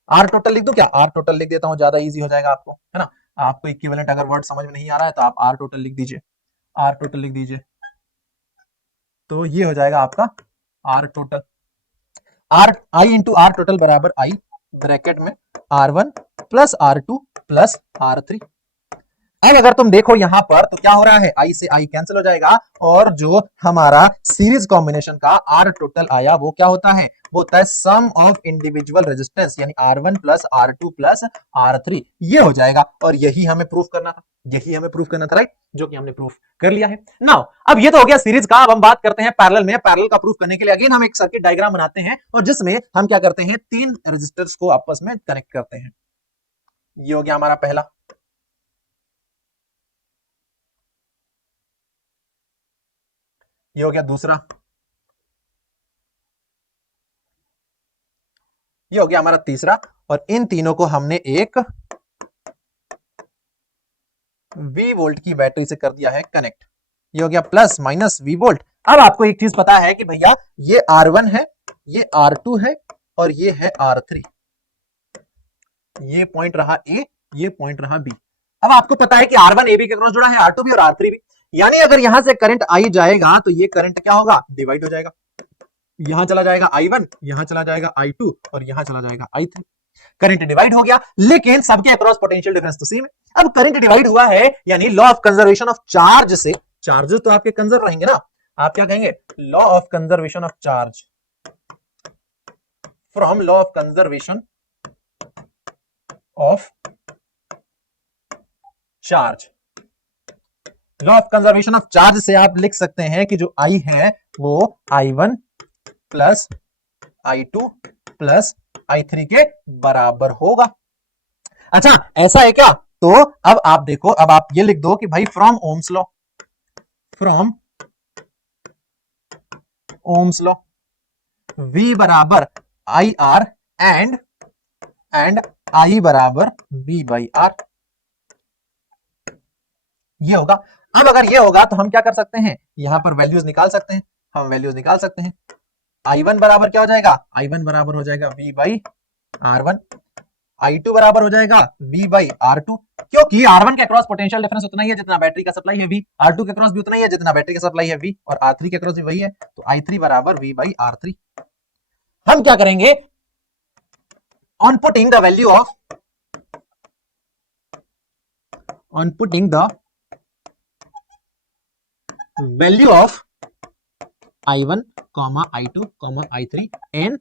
R total लिख दूं क्या? R टोटल लिख देता हूं, ज्यादा इजी हो जाएगा आपको, है ना। आपको इक्विवेलेंट अगर वर्ड समझ में नहीं आ रहा है तो आप R टोटल लिख दीजिए, R टोटल लिख दीजिए। तो ये हो जाएगा आपका R total, I into R total बराबर I ब्रैकेट में R1 plus R2 plus R3। अब अगर तुम देखो यहां पर तो क्या हो रहा है? I से I कैंसिल हो जाएगा और जो हमारा सीरीज कॉम्बिनेशन का R टोटल आया वो क्या होता है? वो होता है सम ऑफ इंडिविजुअल रेजिस्टेंस, यानी R1 plus R2 plus R3। ये हो जाएगा और यही हमें प्रूफ करना था, राइट, जो कि हमने प्रूफ कर लिया है। नाउ अब ये तो हो गया सीरीज का। अब हम बात करते हैं पैरेलल में। पैरेलल का प्रूफ करने के लिए अगेन हम एक सर्किट डायग्राम बनाते हैं और जिसमें हम क्या करते हैं? तीन रेजिस्टर्स को आपस में कनेक्ट करते हैं। ये हो गया हमारा पहला। ये हो गया दूसरा। ये हो गया हमारा तीसरा। और इन तीनों को हमने एक V वोल्ट की बैटरी से कर दिया है कनेक्ट। ये हो गया प्लस माइनस V वोल्ट। अब आपको एक चीज पता है कि भैया ये R1 है, ये R2 है और ये है R3। ये पॉइंट रहा A, ये पॉइंट रहा B। अब आपको पता है कि R1 AB के क्रॉस जुड़ा है, R2 भी और R3 भी। यानी अगर यहां से करंट I जाएगा तो ये करंट क्या होगा? डिवाइड हो जाएगा। यहां चला जाएगा I1, यहां चला जाएगा I2 और यहां चला जाएगा I3। करंट डिवाइड हो गया, लेकिन सबके अक्रॉस पोटेंशियल डिफरेंस तो सेम है। अब करंट डिवाइड हुआ है यानी law of conservation of charge से चार्जेस तो आपके कंजर्व रहेंगे ना। आप क्या कहेंगे? Law of conservation of charge, from law of conservation of charge. Law of conservation of charge से आप लिख सकते हैं कि जो I है वो I1 plus I2 plus I3 के बराबर होगा। अच्छा ऐसा है क्या? तो अब आप देखो, अब आप ये लिख दो कि भाई from Ohm's law, from Ohm's law, V बराबर आई आर एंड I बराबर V बाई आर, ये होगा। अब अगर ये होगा तो हम क्या कर सकते हैं, यहां पर वैल्यूज निकाल सकते हैं, हम वैल्यूज निकाल सकते हैं। I1 बराबर क्या हो जाएगा, I1 बराबर हो जाएगा V बाई R1, I2 बराबर हो जाएगा V बाई R2, क्योंकि R1 के अक्रॉस पोटेंशियल डिफरेंस उतना ही है जितना बैटरी का सप्लाई है V, R2 के अक्रॉस भी उतना ही है जितना बैटरी का सप्लाई है V, और R3 के अक्रॉस भी वही है, तो I3 बराबर V बाई R3। हम क्या करेंगे, on putting the value of I1, I2, I3 in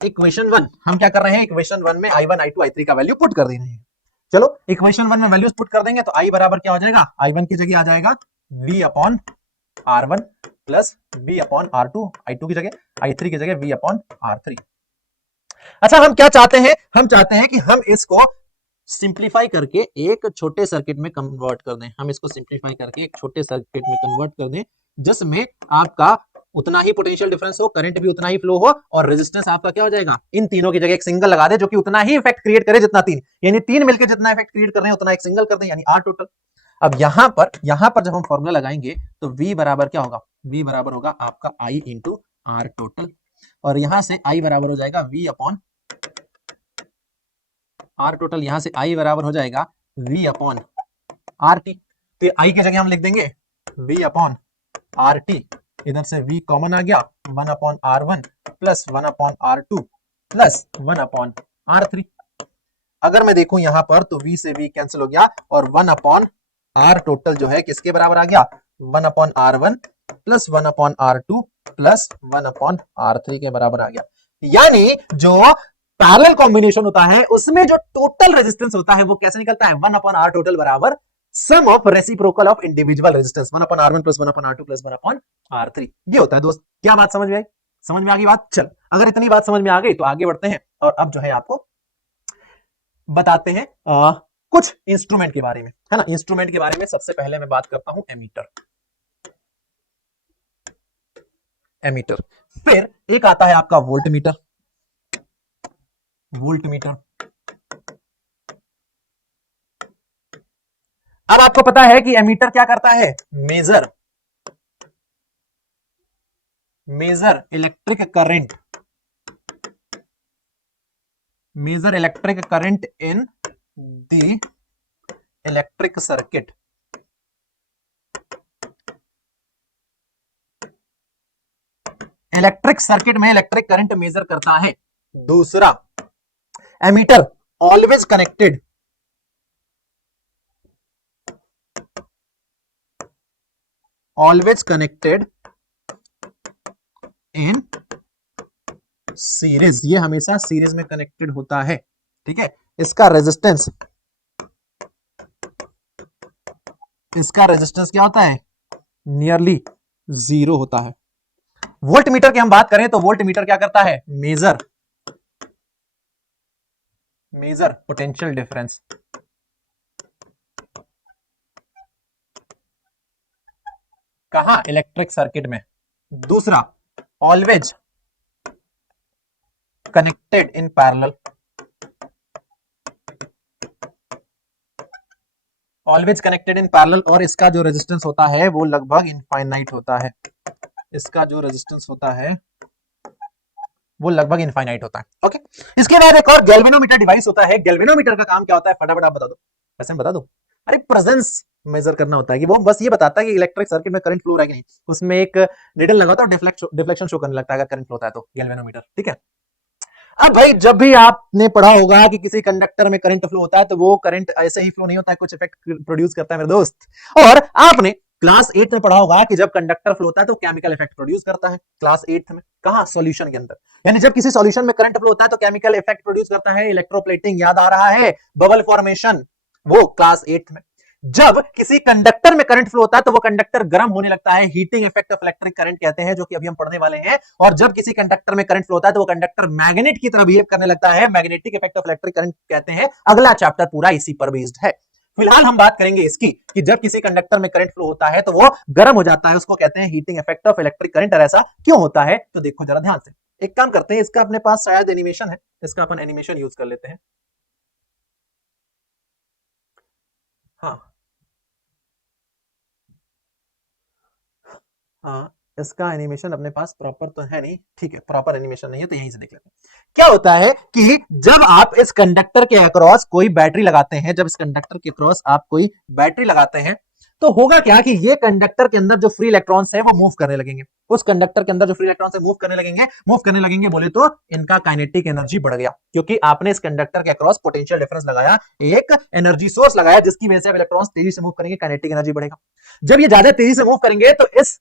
equation 1, हम क्या कर रहे हैं, इक्वेशन 1 में I1, I2, I3 का वैल्यू पुट कर दे रहे हैं। चलो इक्वेशन 1 में वैल्यूज पुट कर देंगे तो I बराबर क्या हो जाएगा, I1 की जगह आ जाएगा V upon R1 plus V upon R2, I2 की जगह, I3 की जगह V अपॉन R3। अच्छा हम क्या चाहते हैं, हम चाहते हैं कि हम इसको सिंप्लीफाई करके एक छोटे सर्किट में कन्वर्ट कर दें, हम इसको सिंप्लीफाई करके एक छोटे सर्किट में कन्वर्ट कर दें जिसमें आपका उतना ही पोटेंशियल डिफरेंस हो, करंट भी उतना ही फ्लो हो, और रेजिस्टेंस आपका क्या हो जाएगा, इन तीनों की जगह एक सिंगल लगा दे जो कि उतना ही इफेक्ट क्रिएट करे जितना तीन, यानी तीन मिलकर जितना इफेक्ट क्रिएट कर रहे हैं उतना एक सिंगल कर दें, यानी आर टोटल। अब यहां पर जब हम फॉर्मूला लगाएंगे तो V बराबर क्या होगा, V बराबर होगा आपका I इंटू आर टोटल, और यहां से I बराबर हो जाएगा V अपॉन आर टोटल, यहां से I बराबर हो जाएगा V अपॉन आर टी, तो I की जगह हम लिख देंगे V अपॉन आर टी, इधर से V कॉमन आ गया, 1 upon R1 plus 1 upon R2 plus 1 upon R3। अगर मैं देखूं यहां पर तो V से V कैंसिल हो गया और 1 अपॉन R टोटल जो है किसके बराबर आ गया, 1 upon R1 plus 1 upon R2 plus 1 upon R3 के बराबर आ गया। यानी जो पैरेलल कॉम्बिनेशन होता है उसमें जो टोटल रेजिस्टेंस होता है वो कैसे निकलता है, 1 अपॉन R टोटल बराबर sum of reciprocal of individual resistance, 1 upon R1 plus 1 upon R2 plus 1 upon R3। ये होता है दोस्त। क्या बात समझ में आई, समझ में आ गई बात? चल अगर इतनी बात समझ में आ गई तो आगे बढ़ते हैं और अब जो है आपको बताते हैं कुछ इंस्ट्रूमेंट के बारे में, है ना। इंस्ट्रूमेंट के बारे में सबसे पहले मैं बात करता हूं एमीटर, एमीटर। फिर एक आता है आपका वोल्टमीटर, वोल्टमीटर। अब आपको पता है कि एमीटर क्या करता है, measure electric current, measure electric current in the electric circuit. Electric circuit में इलेक्ट्रिक करंट मेजर करता है। दूसरा, ammeter always connected, always connected in series, ये हमेशा सीरीज में कनेक्टेड होता है, ठीक है। इसका रेजिस्टेंस क्या होता है, नियरली जीरो होता है। वोल्टमीटर की हम बात करें तो वोल्टमीटर क्या करता है, मेजर पोटेंशियल डिफरेंस, कहां, इलेक्ट्रिक सर्किट में। दूसरा, always connected in parallel, always connected in parallel, और इसका जो रेजिस्टेंस होता है वो लगभग इनफाइनाइट होता है, इसका जो रेजिस्टेंस होता है वो लगभग इनफाइनाइट होता है। ओके, इसके बाद एक और गैल्वेनोमीटर डिवाइस होता है। गैल्वेनोमीटर का काम क्या होता है, फटाफट आप बता दो, वैसे बता दो। अरे प्रेजेंस मेजर करना होता है कि वो बस ये बताता है कि इलेक्ट्रिक सर्किट में करंट फ्लो रहा है कि नहीं, उसमें एक निडल लगा होता है और डिफ्लेक्शन शो करने लगता है अगर करंट फ्लो होता है तो, गैल्वेनोमीटर, ठीक है। अब भाई जब भी आपने पढ़ा होगा कि किसी कंडक्टर में करंट फ्लो होता है तो वो करंट ऐसे ही फ्लो नहीं होता है, कुछ इफेक्ट प्रोड्यूस करता है मेरे दोस्त। और आपने क्लास 8 में पढ़ा होगा कि जब कंडक्टर फ्लो होता है तो केमिकल इफेक्ट प्रोड्यूस करता है, क्लास 8 में, कहां, सॉल्यूशन के अंदर। यानी जब किसी सॉल्यूशन में करंट फ्लो होता है तो केमिकल इफेक्ट प्रोड्यूस करता है, इलेक्ट्रोप्लेटिंग याद आ रहा है, बबल फॉर्मेशन, वो क्लास 8 में। जब किसी कंडक्टर में करंट फ्लो होता है तो वो कंडक्टर गर्म होने लगता है, heating effect of electric current कहते हैं, जो कि अभी हम पढ़ने वाले हैं। और जब किसी कंडक्टर में करंट फ्लो होता है तो वो कंडक्टर मैग्नेट की तरह बिहेव करने लगता है, magnetic effect of electric current कहते हैं। अगला चैप्टर पूरा इसी पर बेस्ड है। फिलहाल हम बात करेंगे इसकी कि जब किसी कंडक्टर में करंट फ्लो होता है तो वो गर्म हो जाता है, उसको कहते हैं heating effect of electric current. और ऐसा क्यों होता है तो देखो जरा ध्यान से। एक काम करते हैं, इसका अपने पास शायद एनिमेशन है, इसका अपन एनिमेशन यूज कर लेते हैं। हाँ हाँ, इसका एनिमेशन अपने पास प्रॉपर तो है नहीं, ठीक है, प्रॉपर एनिमेशन नहीं है तो यहीं से देख लेते हैं। क्या होता है कि जब आप इस कंडक्टर के अक्रॉस कोई बैटरी लगाते हैं, जब इस कंडक्टर के अक्रॉस आप कोई बैटरी लगाते हैं तो होगा क्या कि ये कंडक्टर के अंदर जो फ्री इलेक्ट्रॉन्स है वो मूव करने लगेंगे। उस कंडक्टर के अंदर जो फ्री इलेक्ट्रॉन्स है मूव करने लगेंगे बोले तो इनका काइनेटिक एनर्जी बढ़ गया, क्योंकि आपने इस कंडक्टर के अक्रॉस पोटेंशियल डिफरेंस लगाया, एक एनर्जी सोर्स लगाया जिसकी वजह से इलेक्ट्रॉन्स तेजी से मूव करेंगे, काइनेटिक एनर्जी बढ़ेगा। जब ये ज्यादा तेजी से मूव करेंगे तो इस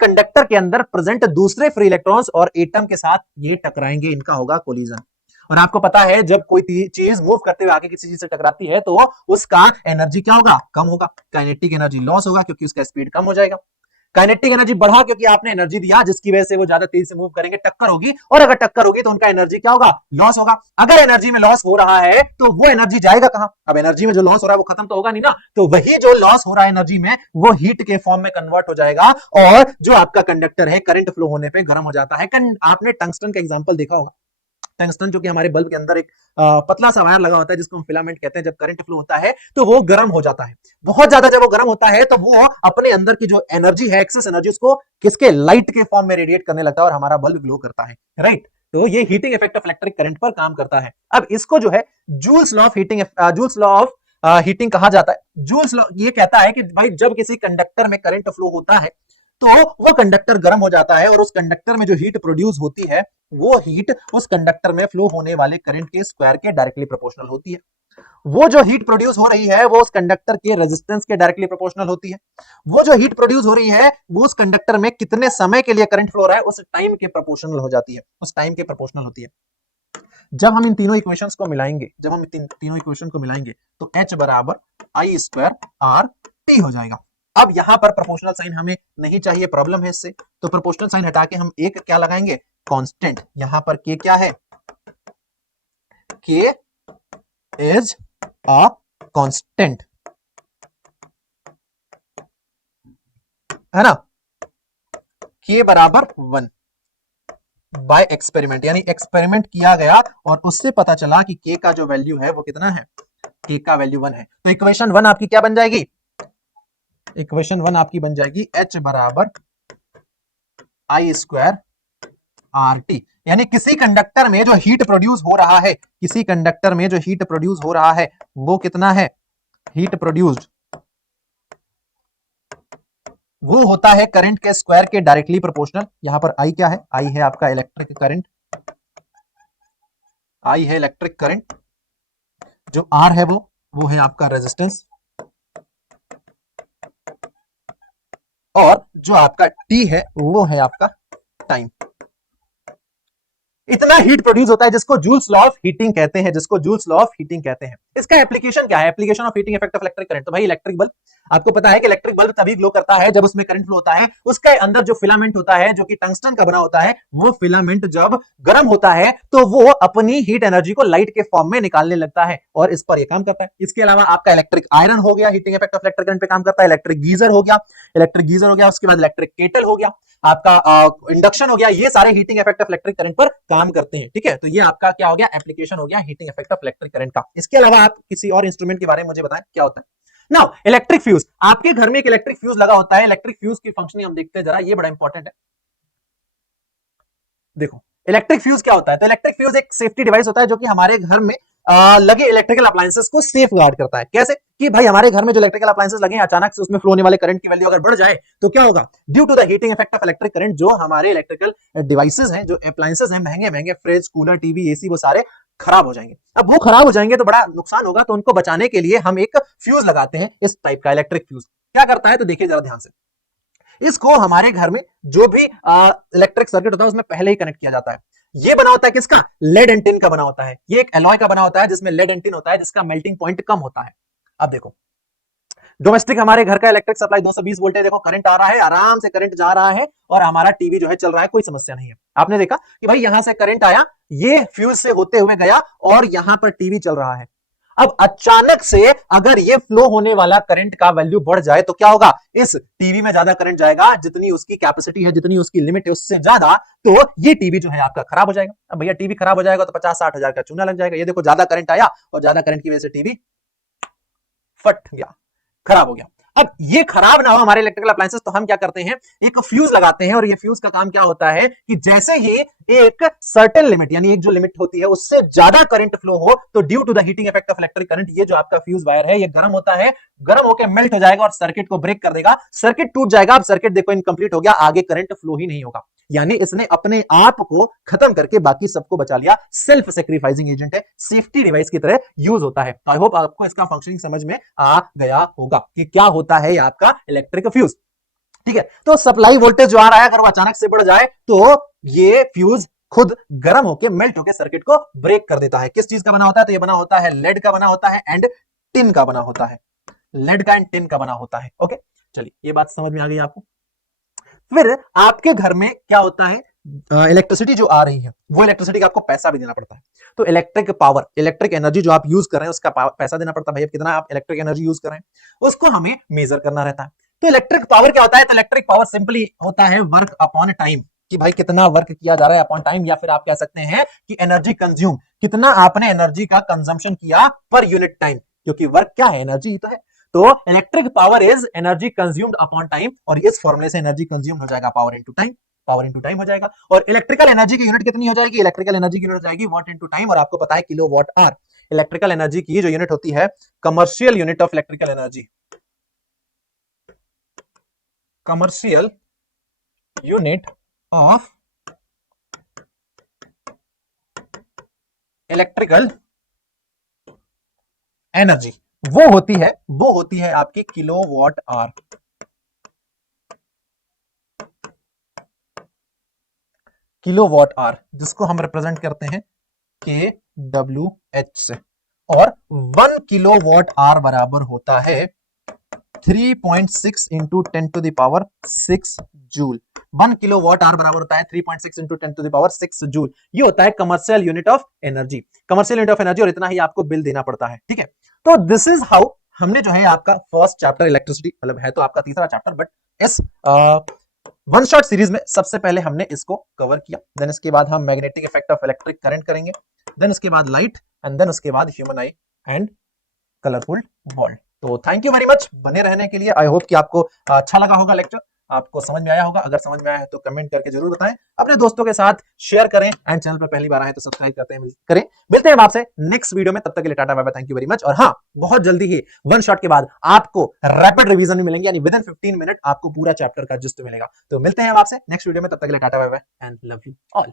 कंडक्टर के अंदर प्रेजेंट दूसरे फ्री इलेक्ट्रॉन्स और एटम के साथ ये टकराएंगे, इनका होगा कोलिजन। और आपको पता है जब कोई चीज मूव करते हुए आगे किसी चीज से टकराती है तो उसका एनर्जी क्या होगा, कम होगा, काइनेटिक एनर्जी लॉस होगा क्योंकि उसका स्पीड कम हो जाएगा। काइनेटिक एनर्जी बढ़ा क्योंकि आपने एनर्जी दिया जिसकी वजह से वो ज्यादा तेज से मूव करेंगे, टक्कर होगी, और अगर टक्कर होगी तो उनका एनर्जी क्या होगा, लॉस होगा। अगर एनर्जी में लॉस हो रहा है तो वो एनर्जी जाएगा कहां, अब एनर्जी में जो लॉस हो रहा है वो खत्म तो होगा नहीं ना, तो वही जो लॉस हो रहा है एनर्जी में वो हीट के फॉर्म में कन्वर्ट हो जाएगा और जो आपका कंडक्टर है करंट फ्लो होने पे गर्म हो जाता है। आपने टंगस्टन का एग्जांपल देखा होगा, टंगस्टन जो कि हमारे बल्ब के अंदर एक पतला सा वायर लगा होता है जिसको हम फिलामेंट कहते हैं, जब करंट फ्लो होता है तो वो गर्म हो जाता है बहुत ज्यादा। जब वो गर्म होता है तो वो अपने अंदर की जो एनर्जी है, एक्सेस एनर्जी, उसको किसके, लाइट के फॉर्म में रेडिएट करने लगता है और हमारा बल्ब ग्लो करता है, राइट। तो ये heating effect of electric current पर काम करता है। अब इसको जो है जूल्स लॉ ऑफ हीटिंग कहा जाता है। जूल्स लॉ ये कहता है कि भाई जब किसी कंडक्टर में करंट फ्लो होता है तो वो कंडक्टर गर्म हो जाता है और उस कंडक्टर में जो हीट प्रोड्यूस होती है वो हीट उस कंडक्टर में फ्लो होने वाले करंट के स्क्वायर के डायरेक्टली प्रोपोर्शनल होती है। वो जो हीट प्रोड्यूस हो रही है वो उस कंडक्टर के रेजिस्टेंस के डायरेक्टली प्रोपोर्शनल होती है। वो जो हीट प्रोड्यूस हो रही है वो उस कंडक्टर में कितने समय के लिए करंट फ्लो हो रहा है उस टाइम के प्रोपोर्शनल हो जाती है, उस टाइम के प्रोपोर्शनल होती है। जब हम इन तीनों इक्वेशंस को मिलाएंगे, जब हम तीनों इक्वेशन को मिलाएंगे तो H बराबर आई स्क्वायर आर टी हो जाएगा। अब यहां पर प्रोपोर्शनल साइन हमें नहीं चाहिए, प्रॉब्लम है इससे, तो प्रोपोर्शनल साइन हटा के हम एक क्या लगाएंगे, कांस्टेंट। यहां पर के क्या है, के इज अ कांस्टेंट, है ना, के बराबर 1 बाय एक्सपेरिमेंट, यानी एक्सपेरिमेंट किया गया और उससे पता चला कि के का जो वैल्यू है वो कितना है, के का वैल्यू 1 है। तो इक्वेशन 1 आपकी क्या बन जाएगी, इक्वेशन 1 आपकी बन जाएगी H बराबर आई स्क्वायर आर टी, यानी किसी कंडक्टर में जो हीट प्रोड्यूस हो रहा है, किसी कंडक्टर में जो हीट प्रोड्यूस हो रहा है वो कितना है, हीट प्रोड्यूस्ड वो होता है करंट के स्क्वायर के डायरेक्टली प्रोपोर्शनल। यहां पर आई क्या है, आई है आपका इलेक्ट्रिक करंट, आई है इलेक्ट्रिक करंट, जो आर है वो है आपका रेजिस्टेंस, और जो आपका टी है वो है आपका टाइम। इतना हीट प्रोड्यूस होता है जिसको जूल्स लॉ ऑफ हीटिंग कहते हैं, जिसको जूल्स लॉ ऑफ हीटिंग कहते हैं। इसका एप्लीकेशन क्या है, application of heating effect of electric current. तो भाई इलेक्ट्रिक बल्ब, आपको पता है कि इलेक्ट्रिक बल्ब तभी ग्लो करता है जब उसमें करंट फ्लो होता है। उसके अंदर जो फिलामेंट होता है जो कि टंगस्टन का बना होता है, वो फिलामेंट जब गर्म होता है तो वो अपनी हीट एनर्जी को लाइट के फॉर्म में निकालने लगता है और इस पर ये काम करता है। इसके अलावा आपका इलेक्ट्रिक आयरन हो गया, heating effect of electric current पे काम करता है। इलेक्ट्रिक गीजर हो गया, उसके बाद इलेक्ट्रिक केटल हो गया, आपका इंडक्शन हो गया, ये सारे heating effect of electric current पर काम करते हैं, ठीक है। तो ये आपका क्या हो गया, एप्लीकेशन हो गया heating effect of electric current का। इसके अलावा आप किसी और इंस्ट्रूमेंट के बारे में मुझे बताएं क्या होता है। नाउ इलेक्ट्रिक फ्यूज, आपके घर में एक इलेक्ट्रिक फ्यूज लगा होता है। इलेक्ट्रिक फ्यूज की फंक्शनिंग हम देखते हैं जरा, ये बड़ा इंपॉर्टेंट है। देखो इलेक्ट्रिक फ्यूज क्या होता है, तो इलेक्ट्रिक फ्यूज एक सेफ्टी डिवाइस होता है जो कि हमारे घर में लगे इलेक्ट्रिकल अप्लायंसेस को सेफ गार्ड करता है। कैसे कि भाई हमारे घर में जो इलेक्ट्रिकल अप्लायंसेस लगे हैं, अचानक से उसमें फ्लो होने वाले करंट की वैल्यू अगर बढ़ जाए तो क्या होगा, due to the heating effect of electric current, जो हमारे इलेक्ट्रिकल डिवाइसेस हैं, जो अप्लायंसेस हैं, महंगे महंगे फ्रिज, कूलर, टीवी, एसी, वो सारे खराब हो जाएंगे। अब वो खराब हो जाएंगे तो बड़ा नुकसान होगा, तो उनको बचाने के लिए हम एक फ्यूज लगाते हैं, इस टाइप का इलेक्ट्रिक फ्यूज। क्या करता है तो देखिए जरा ध्यान से, इसको हमारे घर में जो भी इलेक्ट्रिक सर्किट होता है उसमें पहले ही कनेक्ट किया जाता है। ये बना होता है किसका, लेड एंड टिन का बना होता है। ये एक एलॉय का बना होता है जिसमें लेड एंड टिन होता है, जिसका मेल्टिंग पॉइंट कम होता है। अब देखो डोमेस्टिक हमारे घर का इलेक्ट्रिक सप्लाई 220 वोल्ट है, देखो करंट आ रहा है, आराम से करंट जा रहा है और हमारा टीवी जो है चल रहा है, कोई समस्या नहीं है। आपने देखा कि भाई यहां से करंट आया, ये फ्यूज से होते हुए गया और यहां पर टीवी चल रहा है। अब अचानक से अगर ये फ्लो होने वाला करंट का वैल्यू बढ़ जाए तो क्या होगा, इस टीवी में ज्यादा करंट जाएगा, जितनी उसकी कैपेसिटी है, जितनी उसकी लिमिट है उससे ज्यादा, तो ये टीवी जो है आपका खराब हो जाएगा। अब भैया टीवी खराब हो जाएगा तो 50-60 हजार का चूना लग जाएगा। ये देखो ज्यादा करंट आया और ज्यादा करंट की वजह से टीवी फट गया, खराब हो गया। अब ये खराब ना हो हमारे इलेक्ट्रिकल अप्लायंसेस, तो हम क्या करते हैं, एक फ्यूज लगाते हैं। और ये फ्यूज का काम क्या होता है कि जैसे ही एक सर्टेन लिमिट, यानी एक जो लिमिट होती है उससे ज्यादा करंट फ्लो हो, तो due to the heating effect of electric current, ये जो आपका फ्यूज वायर है ये गर्म होता है, गर्म होकर मेल्ट हो जाएगा और सर्किट को ब्रेक कर देगा, सर्किट टूट जाएगा। अब सर्किट देखो इनकम्प्लीट हो गया, आगे करंट फ्लो ही नहीं होगा, यानी इसने अपने आप को खत्म करके बाकी सबको बचा लिया। सेल्फ सेक्रीफाइसिंग एजेंट है, सेफ्टी डिवाइस की तरह यूज होता है। आई होप आपको इसका फंक्शनिंग समझ में आ गया होगा कि क्या होता है आपका इलेक्ट्रिक फ्यूज। ठीक है, तो सप्लाई वोल्टेज जो आ रहा है अगर वो अचानक से बढ़ जाए तो ये फ्यूज खुद गर्म होकर मेल्ट होकर सर्किट को ब्रेक कर देता है। किस चीज का बना होता है, तो ये बना होता है लेड का बना होता है एंड टिन का बना होता है, लेड का एंड टिन का बना होता है। ओके, चलिए ये बात समझ में आ गई आपको। फिर आपके घर में क्या होता है, इलेक्ट्रिसिटी जो आ रही है वो इलेक्ट्रिसिटी का आपको पैसा भी देना पड़ता है। तो इलेक्ट्रिक पावर, इलेक्ट्रिक एनर्जी जो आप यूज कर रहे हैं उसका पैसा देना पड़ता है। भैया कितना आप इलेक्ट्रिक एनर्जी यूज कर रहे हैं उसको हमें मेजर करना रहता है। तो इलेक्ट्रिक पावर क्या होता है, तो इलेक्ट्रिक पावर सिंपली होता है वर्क अपॉन टाइम, कि भाई कितना वर्क किया जा रहा है अपॉन टाइम, या फिर आप कह सकते हैं कि एनर्जी कंज्यूम, कितना आपने एनर्जी का कंजम्पशन किया पर यूनिट टाइम, क्योंकि वर्क क्या है, एनर्जी ही तो है। तो electric power is energy consumed upon time, और इस फॉर्मूले से एनर्जी कंज्यूम हो जाएगा power into time, power into time हो जाएगा। और इलेक्ट्रिकल एनर्जी की यूनिट कितनी हो जाएगी, इलेक्ट्रिकल एनर्जी की यूनिट हो जाएगी वाट इनटू टाइम, और आपको पता है kilowatt hour. Electrical energy की जो यूनिट होती है, commercial unit of electrical energy, commercial unit of electrical energy वो होती है आपकी kilowatt hour. Kilowatt hour, जिसको हम रिप्रेजेंट करते हैं KWH से, और 1 किलो वाट आवर बराबर होता है 3.6 into 10 to the power 6 joule. 1 kilowatt hour बराबर होता है 3.6 into 10 to the power 6 joule. ये होता है commercial unit of energy, commercial unit of energy, और इतना ही आपको बिल देना पड़ता है। ठीक है, तो दिस इज हाउ हमने जो है आपका फर्स्ट चैप्टर इलेक्ट्रिसिटी, मतलब है तो आपका तीसरा चैप्टर, बट इस वन शॉट सीरीज में सबसे पहले हमने इसको कवर किया। देन इसके बाद हम magnetic effect of electric current करेंगे, देन उसके बाद लाइट, एंड देन उसके बाद human I and colourful world. तो थैंक यू वेरी मच बने रहने के लिए। आई होप कि आपको अच्छा लगा होगा लेक्चर, आपको समझ में आया होगा। अगर समझ में आया है तो कमेंट करके जरूर बताएं, अपने दोस्तों के साथ शेयर करें, एंड चैनल पर पहली बार आए तो सब्सक्राइब करें। मिलते हैं आपसे नेक्स्ट वीडियो में, तब तक के लिए tata bye bye, thank you very much. और हाँ, बहुत जल्दी ही वन शॉट के बाद आपको रैपिड रिवीजन भी मिलेंगे, यानी विद इन 15 मिनट आपको पूरा चैप्टर का जिस्ट मिलेगा। तो मिलते हैं आपसे नेक्स्ट वीडियो में, तब तक के लिए tata bye bye and love you all.